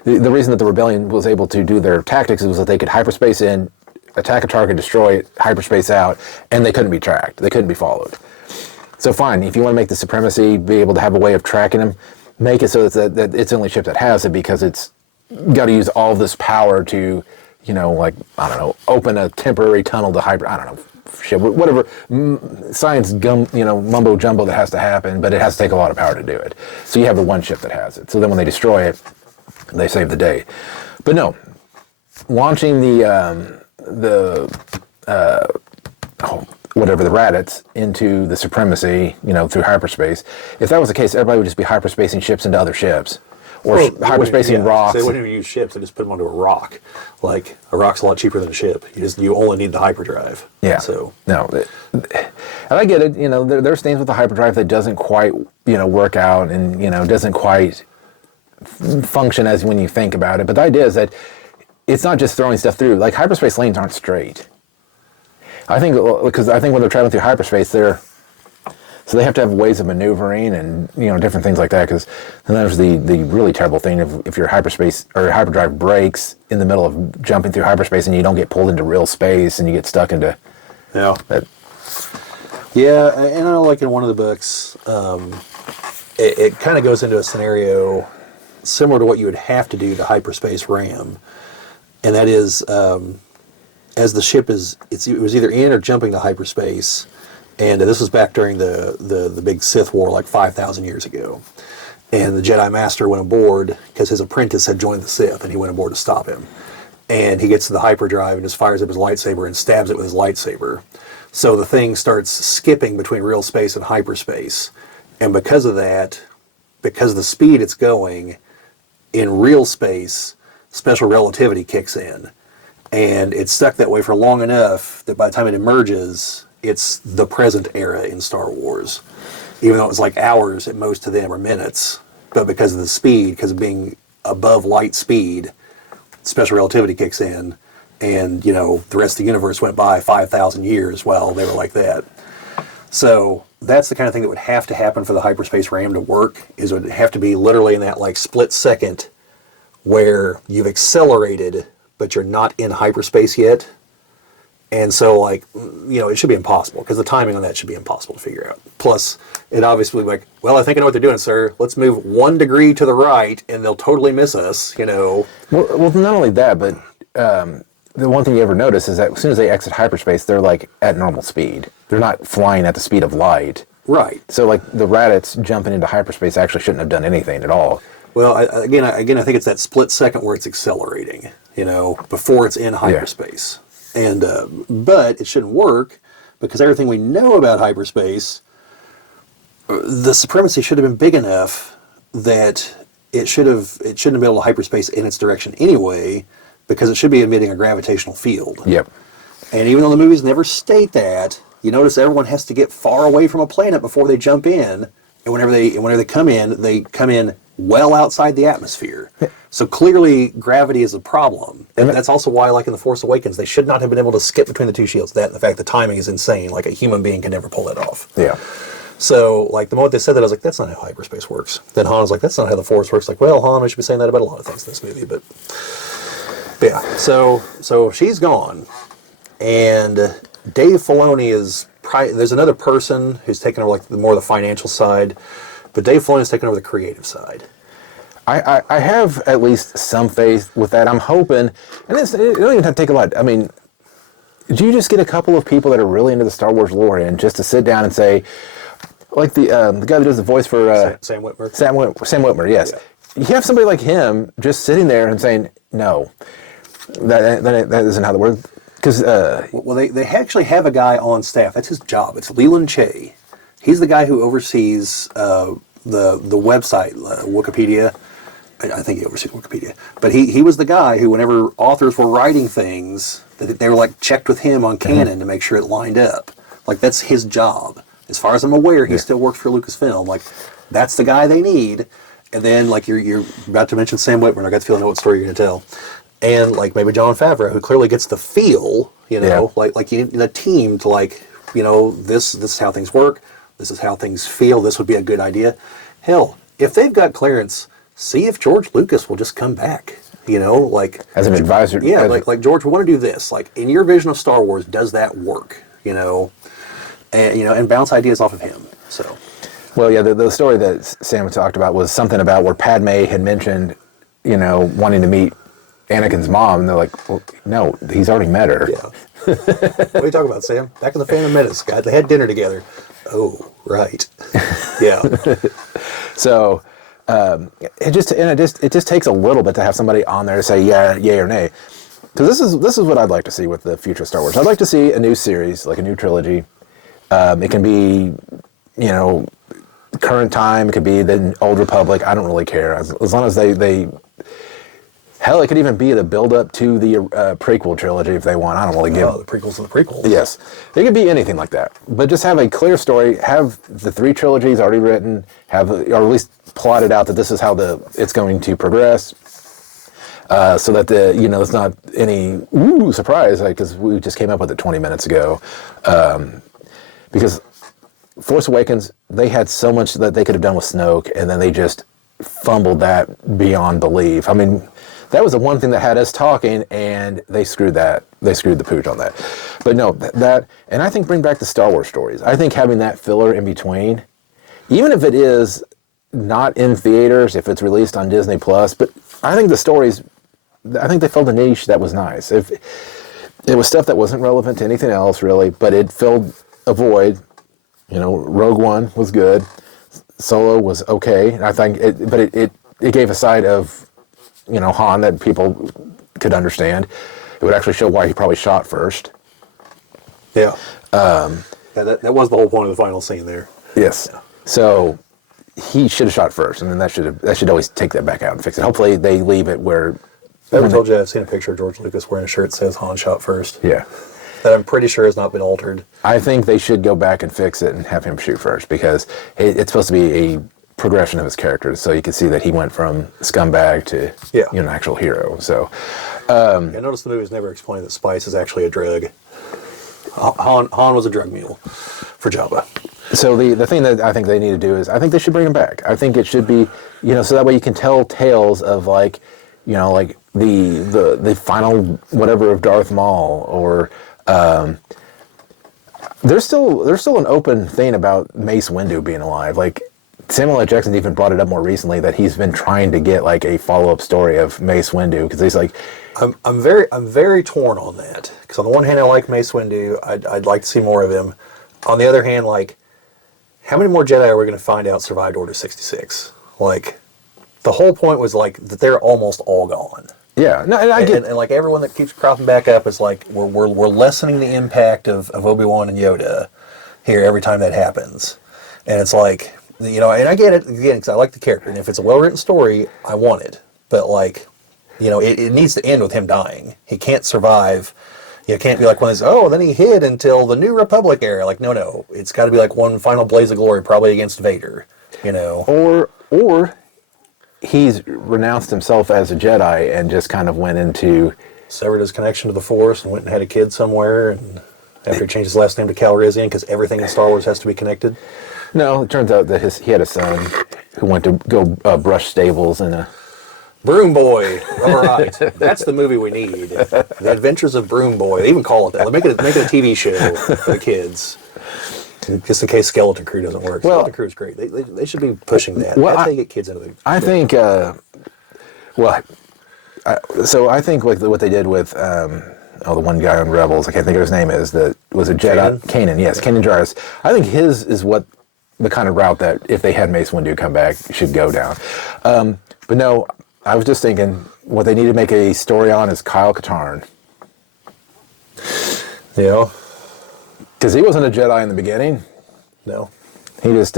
reason that the rebellion was able to do their tactics was that they could hyperspace in, attack a target, destroy it, hyperspace out, and they couldn't be tracked. They couldn't be followed. So fine, if you want to make the supremacy be able to have a way of tracking them, make it so that it's the only ship that has it, because it's got to use all this power to, open a temporary tunnel to whatever science mumbo jumbo that has to happen, but it has to take a lot of power to do it. So you have the one ship that has it. So then when they destroy it, they save the day. But no, launching the Raditz into the supremacy, through hyperspace. If that was the case, everybody would just be hyperspacing ships into other ships. Or hyperspacing rocks. They wouldn't even use ships. They just put them onto a rock. Like, a rock's a lot cheaper than a ship. You only need the hyperdrive. Yeah. So no, and I get it. There's things with the hyperdrive that doesn't quite, work out and doesn't quite function as when you think about it. But the idea is that it's not just throwing stuff through. Like, hyperspace lanes aren't straight. I think when they're traveling through hyperspace, so they have to have ways of maneuvering and different things like that. Because then there's the really terrible thing if your hyperspace or your hyperdrive breaks in the middle of jumping through hyperspace and you don't get pulled into real space and you get stuck into. Yeah. Yeah, and I know, like in one of the books, it kind of goes into a scenario similar to what you would have to do to hyperspace ram, and that is as the ship it was either in or jumping to hyperspace. And this was back during the big Sith War, like 5,000 years ago. And the Jedi Master went aboard because his apprentice had joined the Sith, and he went aboard to stop him. And he gets to the hyperdrive and just fires up his lightsaber and stabs it with his lightsaber. So the thing starts skipping between real space and hyperspace. And because of that, because of the speed it's going, in real space, special relativity kicks in. And it's stuck that way for long enough that by the time it emerges, it's the present era in Star Wars. Even though it was like hours at most to them, or minutes. But because of the speed, because of being above light speed, special relativity kicks in. And, the rest of the universe went by 5,000 years while they were like that. So that's the kind of thing that would have to happen for the hyperspace ram to work, is it would have to be literally in that like split second where you've accelerated, but you're not in hyperspace yet. And so, it should be impossible, because the timing on that should be impossible to figure out. Plus, it obviously I think I know what they're doing, sir. Let's move 1 degree to the right, and they'll totally miss us, Well, not only that, but the one thing you ever notice is that as soon as they exit hyperspace, they're, at normal speed. They're not flying at the speed of light. Right. So, the Raditz jumping into hyperspace actually shouldn't have done anything at all. Well, I think it's that split second where it's accelerating, before it's in hyperspace. Yeah. And but it shouldn't work, because everything we know about hyperspace the supremacy should have been big enough that it shouldn't have been able to hyperspace in its direction anyway, because it should be emitting a gravitational field. Yep. And even though the movies never state that, you notice everyone has to get far away from a planet before they jump in, and whenever they come in well outside the atmosphere. So clearly, gravity is a problem. And that's also why, like in The Force Awakens, they should not have been able to skip between the two shields. That and the fact the timing is insane. Like a human being can never pull that off. Yeah. So, like, the moment they said that, I was like, that's not how hyperspace works. Then Han was like, that's not how the Force works. Like, well, Han, we should be saying that about a lot of things in this movie. But yeah, so she's gone. And Dave Filoni is... There's another person who's taken over, like, more of the financial side. But Dave Filoni's taken over the creative side. I have at least some faith with that. I'm hoping... And it don't even have to take a lot. I mean, do you just get a couple of people that are really into the Star Wars lore in just to sit down and say... Like the guy that does the voice for... Sam Witwer. Sam Witwer, yes. Yeah. You have somebody like him just sitting there and saying, no, that isn't how the word... Because... well, they actually have a guy on staff. That's his job. It's Leland Che. He's the guy who oversees the website, Wikipedia. I think he oversees Wikipedia. But he was the guy who, whenever authors were writing things, they were like checked with him on canon to make sure it lined up. Like, that's his job. As far as I'm aware, he still works for Lucasfilm. Like, that's the guy they need. And then, like, you're about to mention Sam Witwer, and I got the feeling I know what story you're going to tell. And, like, maybe Jon Favreau, who clearly gets the feel, you know, like you need a team to, like, you know, this is how things work. This is how things feel. This would be a good idea. Hell, if they've got clearance, see if George Lucas will just come back. You know, like... As an advisor. Yeah, like George, we want to do this. Like, in your vision of Star Wars, does that work? You know? And bounce ideas off of him. So, well, yeah, the story that Sam talked about was something about where Padme had mentioned, you know, wanting to meet Anakin's mom, and they're like, well, no, he's already met her. Yeah. What are you talking about, Sam? Back in the Phantom Menace, God, they had dinner together. Oh, right. Yeah. So it just takes a little bit to have somebody on there to say yay or nay. Because this is what I'd like to see with the future of Star Wars. I'd like to see a new series, like a new trilogy. It can be, you know, current time. It could be the Old Republic. I don't really care. As long as they hell, it could even be the build-up to the prequel trilogy if they want. I don't really give... Oh, the prequels of the prequels. Yes. It could be anything like that. But just have a clear story. Have the 3 trilogies already written. Or at least plotted out that this is how it's going to progress. So that it's not any surprise, because we just came up with it 20 minutes ago. Because Force Awakens, they had so much that they could have done with Snoke, and then they just fumbled that beyond belief. I mean, that was the one thing that had us talking, and they screwed that. They screwed the pooch on that. But no, and I think bring back the Star Wars stories. I think having that filler in between, even if it is not in theaters, if it's released on Disney+, but I think the stories, I think they filled a niche that was nice. If it was stuff that wasn't relevant to anything else, really, but it filled a void. You know, Rogue One was good. Solo was okay. I think it gave a side of, you know, Han that people could understand. It would actually show why he probably shot first. Yeah. That was the whole point of the final scene there. Yes. Yeah. So he should have shot first, and then that should always take that back out and fix it. Hopefully they leave it where... I ever told you I've seen a picture of George Lucas wearing a shirt that says Han shot first? Yeah. That I'm pretty sure has not been altered. I think they should go back and fix it and have him shoot first, because it's supposed to be a progression of his character, so you can see that he went from scumbag to an actual hero. So, I noticed the movie's never explained that spice is actually a drug. Han was a drug mule for Jabba. So the thing that I think they need to do is, I think they should bring him back. I think it should be, so that way you can tell tales of like the final whatever of Darth Maul, or there's still an open thing about Mace Windu being alive. Like Samuel L. Jackson even brought it up more recently that he's been trying to get like a follow-up story of Mace Windu, because he's like, I'm very torn on that, because on the one hand I like Mace Windu. I'd like to see more of him. On the other hand, like, how many more Jedi are we going to find out survived Order 66? Like, the whole point was like that they're almost all gone. Yeah, no, and I get, and like everyone that keeps cropping back up is like we're lessening the impact of Obi-Wan and Yoda here every time that happens. And it's like, you know, and I get it, again, because I like the character. And if it's a well-written story, I want it. But, like, you know, it needs to end with him dying. He can't survive. It can't be like one of these, oh, then he hid until the New Republic era. Like, no. It's got to be like one final blaze of glory, probably against Vader, you know. Or he's renounced himself as a Jedi and just kind of went into... Severed his connection to the Force and went and had a kid somewhere, and after he changed his last name to Calrissian, because everything in Star Wars has to be connected. No, it turns out that he had a son who went to go brush stables in a... Broom Boy. All right. That's the movie we need. The Adventures of Broom Boy. They even call it that. Make it a TV show for the kids. Just in case Skeleton Crew doesn't work. Well, Skeleton Crew is great. They should be pushing that. Well, That's how you get kids into the... I think... so I think like what they did with... the one guy on Rebels, I can't think of his name is, that was a Jedi. Kanan, yes, Kanan Jarrus. I think his is what the kind of route that if they had Mace Windu come back should go down. But no, I was just thinking what they need to make a story on is Kyle Katarn. Yeah. Because he wasn't a Jedi in the beginning. No. He just,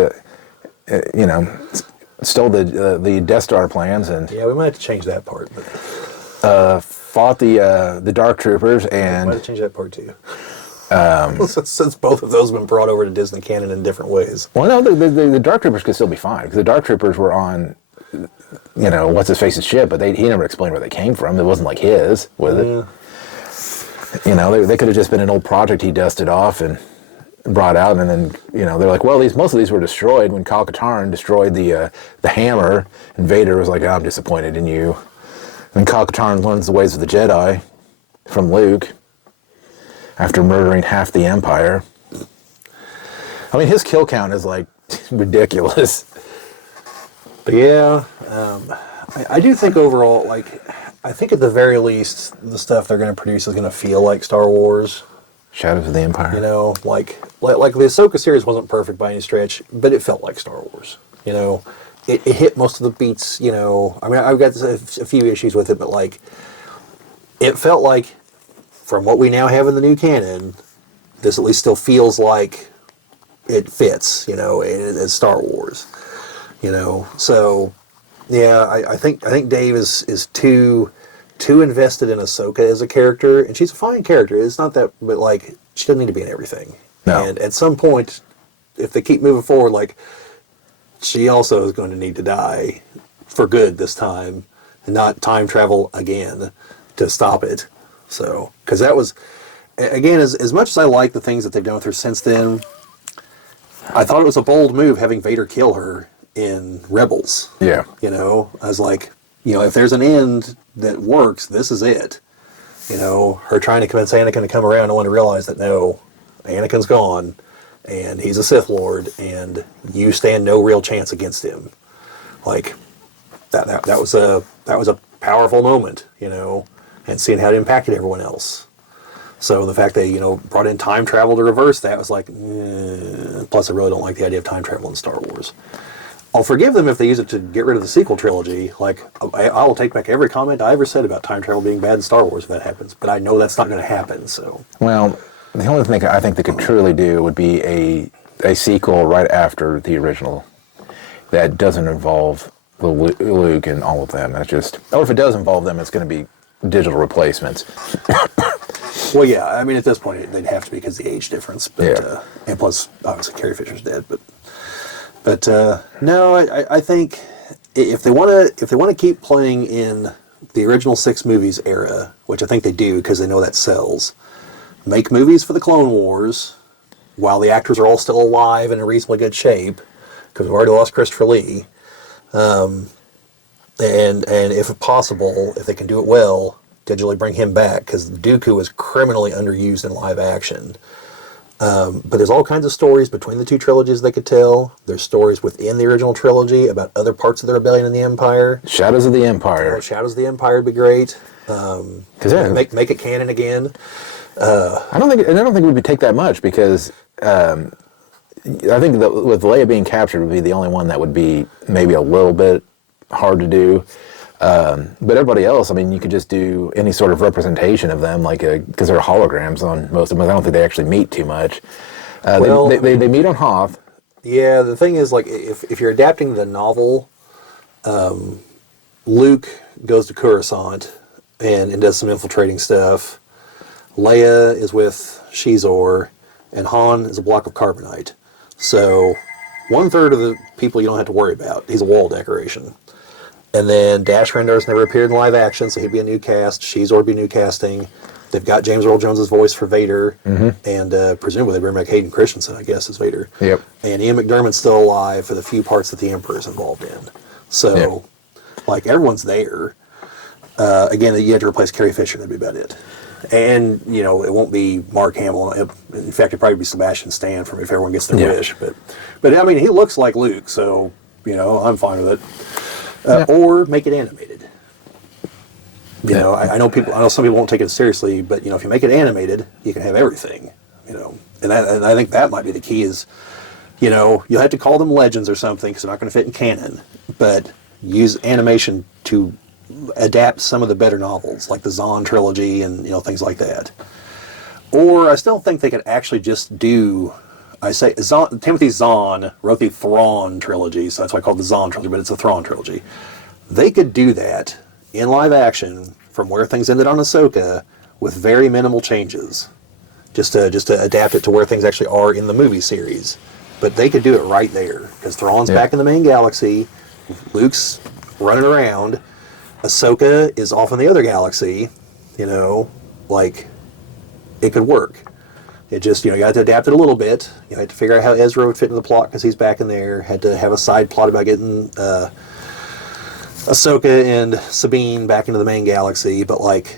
stole the Death Star plans and... Yeah, we might have to change that part. But... fought the Dark Troopers and... We might have to change that part too. Since both of those have been brought over to Disney canon in different ways. Well, no, the Dark Troopers could still be fine, because the Dark Troopers were on, what's-his-face's ship, but he never explained where they came from. It wasn't like his, was it? You know, they could have just been an old project he dusted off and brought out, and then, they're like, well, most of these were destroyed when Kyle Katarn destroyed the hammer, and Vader was like, I'm disappointed in you. And Kyle Katarn learns the ways of the Jedi from Luke after murdering half the Empire. I mean, his kill count is, like, ridiculous. But yeah, I do think overall, like, I think at the very least, the stuff they're going to produce is going to feel like Star Wars. Shadows of the Empire. You know, like the Ahsoka series wasn't perfect by any stretch, but it felt like Star Wars. You know, it hit most of the beats, I mean, I've got a few issues with it, but, like, it felt like, from what we now have in the new canon, this at least still feels like it fits, as Star Wars. So yeah, I think Dave is too invested in Ahsoka as a character, and she's a fine character. It's not that, but, like, she doesn't need to be in everything. No. And at some point, if they keep moving forward, like, she also is going to need to die for good this time, and not time travel again to stop it. So, because that was, again, as much as I like the things that they've done with her since then, I thought it was a bold move having Vader kill her in Rebels. Yeah. I was like, if there's an end that works, this is it. Her trying to convince Anakin to come around, only to realize that no, Anakin's gone, and he's a Sith Lord, and you stand no real chance against him. Like, that was a powerful moment, and seeing how it impacted everyone else. So the fact they, brought in time travel to reverse that was like, plus I really don't like the idea of time travel in Star Wars. I'll forgive them if they use it to get rid of the sequel trilogy. Like, I will take back every comment I ever said about time travel being bad in Star Wars if that happens. But I know that's not going to happen, so... Well, the only thing I think they could truly do would be a sequel right after the original that doesn't involve Luke and all of them. That's just... Or if it does involve them, it's going to be digital replacements. Well, yeah, I mean, at this point, they'd have to because of the age difference. But, yeah. And plus, obviously, Carrie Fisher's dead, but no, I think if they want to keep playing in the original 6 movies era, which I think they do because they know that sells, make movies for the Clone Wars while the actors are all still alive and in reasonably good shape, because we've already lost Christopher Lee, and if possible, if they can do it well, digitally bring him back, because Dooku is criminally underused in live action. But there's all kinds of stories between the 2 trilogies they could tell. There's stories within the original trilogy about other parts of the rebellion in the Empire. Shadows of the Empire. Shadows of the Empire would be great. Make it canon again. I don't think it would take that much, because I think that with Leia being captured would be the only one that would be maybe a little bit hard to do. But everybody else, I mean, you could just do any sort of representation of them, like because there are holograms on most of them. I don't think they actually meet too much. They meet on Hoth, Yeah, the thing is, like, if you're adapting the novel, Luke goes to Coruscant and does some infiltrating stuff. Leia is with Shizor, and Han is a block of carbonite. So 1/3 of the people you don't have to worry about. He's a wall decoration. And then Dash Rendar's never appeared in live action, so he'd be a new cast. Shizor would be new casting. They've got James Earl Jones' voice for Vader, and presumably they bring back Hayden Christensen, I guess, as Vader. Yep. And Ian McDermott's still alive for the few parts that the Emperor is involved in. So, like, everyone's there. Again, you had to replace Carrie Fisher, that'd be about it. And, you know, it won't be Mark Hamill. In fact, it'd probably be Sebastian Stan from If Everyone Gets Their Wish. But, I mean, he looks like Luke, so, you know, I'm fine with it. Or make it animated. You know, I know some people won't take it seriously, but, you know, if you make it animated, you can have everything, you know. And I think that might be the key is, you know, you'll have to call them legends or something because they're not going to fit in canon, but use animation to adapt some of the better novels, like the Zahn trilogy and, you know, things like that. Or I still think they could actually just do, Timothy Zahn wrote the Thrawn trilogy, so that's why I call it the Zahn trilogy, but it's a Thrawn trilogy. They could do that in live action from where things ended on Ahsoka with very minimal changes, just to adapt it to where things actually are in the movie series. But they could do it right there because Thrawn's back in the main galaxy, Luke's running around, Ahsoka is off in the other galaxy. You know, like, it could work. It just, you know, you had to adapt it a little bit. You had to figure out how Ezra would fit into the plot because he's back in there. Had to have a side plot about getting Ahsoka and Sabine back into the main galaxy, but, like,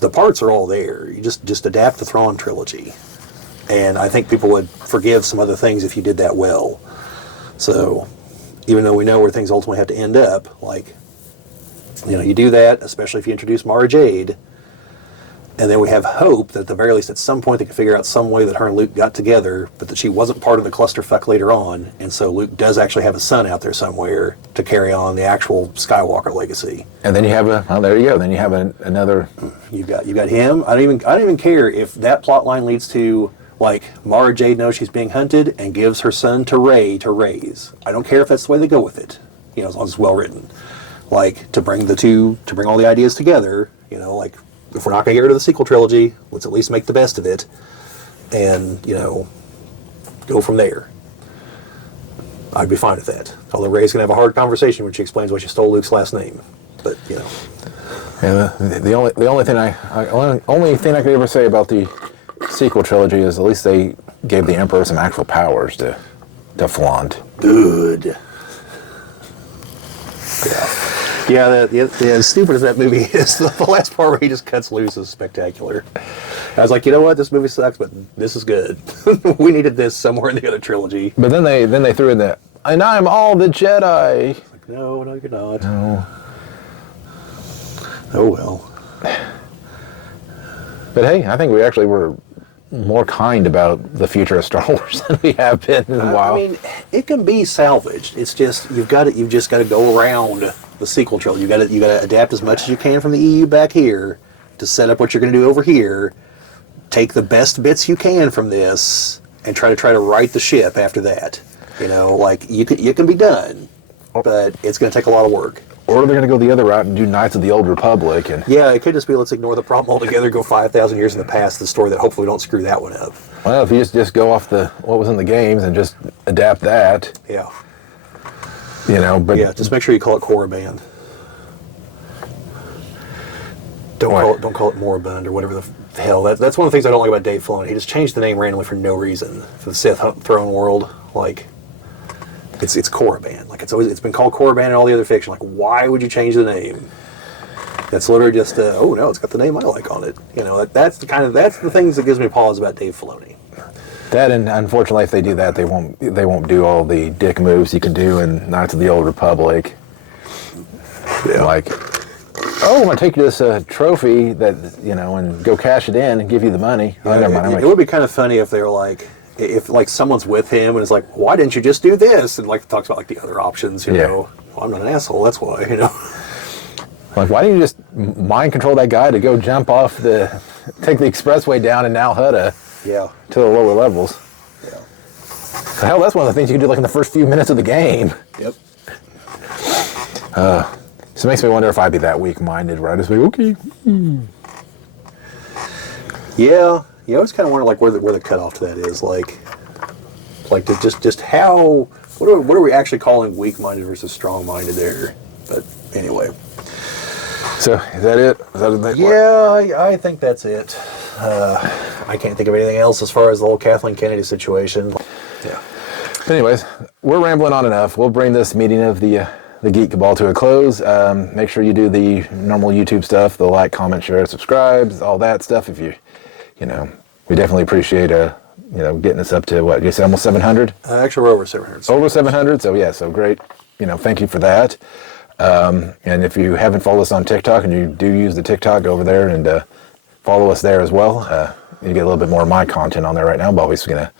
the parts are all there. You just adapt the Thrawn trilogy. And I think people would forgive some other things if you did that well. So, even though we know where things ultimately have to end up, like, you know, you do that, especially if you introduce Mara Jade, and then we have hope that at the very least at some point they can figure out some way that her and Luke got together, but that she wasn't part of the clusterfuck later on, and so Luke does actually have a son out there somewhere to carry on the actual Skywalker legacy. And then you have there you go. Then you have another. You got him. I don't even care if that plot line leads to, like, Mara Jade knows she's being hunted and gives her son to Rey to raise. I don't care if that's the way they go with it, you know, as long as it's well written. Like, to bring all the ideas together, you know, like, if we're not going to get rid of the sequel trilogy, let's at least make the best of it and, you know, go from there. I'd be fine with that. Although Rey's going to have a hard conversation when she explains why she stole Luke's last name. But, you know. Yeah, the only thing I could ever say about the sequel trilogy is at least they gave the Emperor some actual powers to flaunt. Good. Yeah, as stupid as that movie is, the last part where he just cuts loose is spectacular. I was like, you know what, this movie sucks, but this is good. We needed this somewhere in the other trilogy. But then they threw in that, and I'm all the Jedi. Like, no, you're not. No. Oh well. But hey, I think we actually were more kind about the future of Star Wars than we have been in a while. I mean, it can be salvaged. It's just you've just got to go around the sequel trilogy. You got to adapt as much as you can from the EU back here to set up what you're going to do over here. Take the best bits you can from this and try to right the ship after that. You know, like you can be done, but it's going to take a lot of work. Or they're going to go the other route and do Knights of the Old Republic. And yeah, it could just be let's ignore the problem altogether, go 5,000 years in the past, the story that hopefully we don't screw that one up. Well, if you just go off what was in the games and just adapt that. Yeah. You know, but yeah, just make sure you call it Korriban. Don't call it Moribund or whatever the hell. That's one of the things I don't like about Dave Filoni. He just changed the name randomly for no reason for the Sith throne world. Like, it's Korriban. Like, it's been called Korriban in all the other fiction. Like, why would you change the name? That's literally just oh no, it's got the name I like on it. You know, that's the things that gives me pause about Dave Filoni. That, and unfortunately, if they do that, they won't do all the dick moves you can do in Knights of the Old Republic. Yeah. Like, oh, I'm gonna take you this trophy that, you know, and go cash it in and give you the money. Yeah, never mind. It would be kind of funny if they were like, if like someone's with him and is like, why didn't you just do this? And like talks about like the other options, you know. Well, I'm not an asshole, that's why, you know. Like, why didn't you just mind control that guy to go jump off take the expressway down in Nal Hutta? Yeah. To the lower levels. Yeah. Hell, that's one of the things you can do like in the first few minutes of the game. Yep. So it makes me wonder if I'd be that weak-minded, right? It's like, okay. Yeah, you always kind of wonder like where the cutoff to that is, like just how what are we actually calling weak-minded versus strong-minded there? But anyway. So is that it? Yeah, I think that's it. I can't think of anything else as far as the whole Kathleen Kennedy situation. Yeah. Anyways, we're rambling on enough. We'll bring this meeting of the Geek Cabal to a close. Make sure you do the normal YouTube stuff, the like, comment, share, subscribe, all that stuff. If you know, we definitely appreciate getting us up to what you said, almost 700. Actually, we're over 700. Over 700. So yeah, so great. Thank you for that. And if you haven't followed us on TikTok and you do use the TikTok, go over there and follow us there as well. You get a little bit more of my content on there right now. Bobby's gonna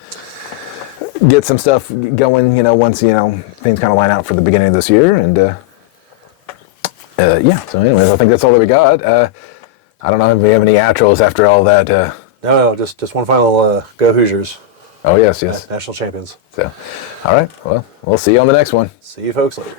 get some stuff going, once, things kind of line out for the beginning of this year. And, yeah, so anyways, I think that's all that we got. I don't know if we have any outros after all that. No, just one final go Hoosiers. Oh, yes. National champions. So, all right, well, we'll see you on the next one. See you folks later.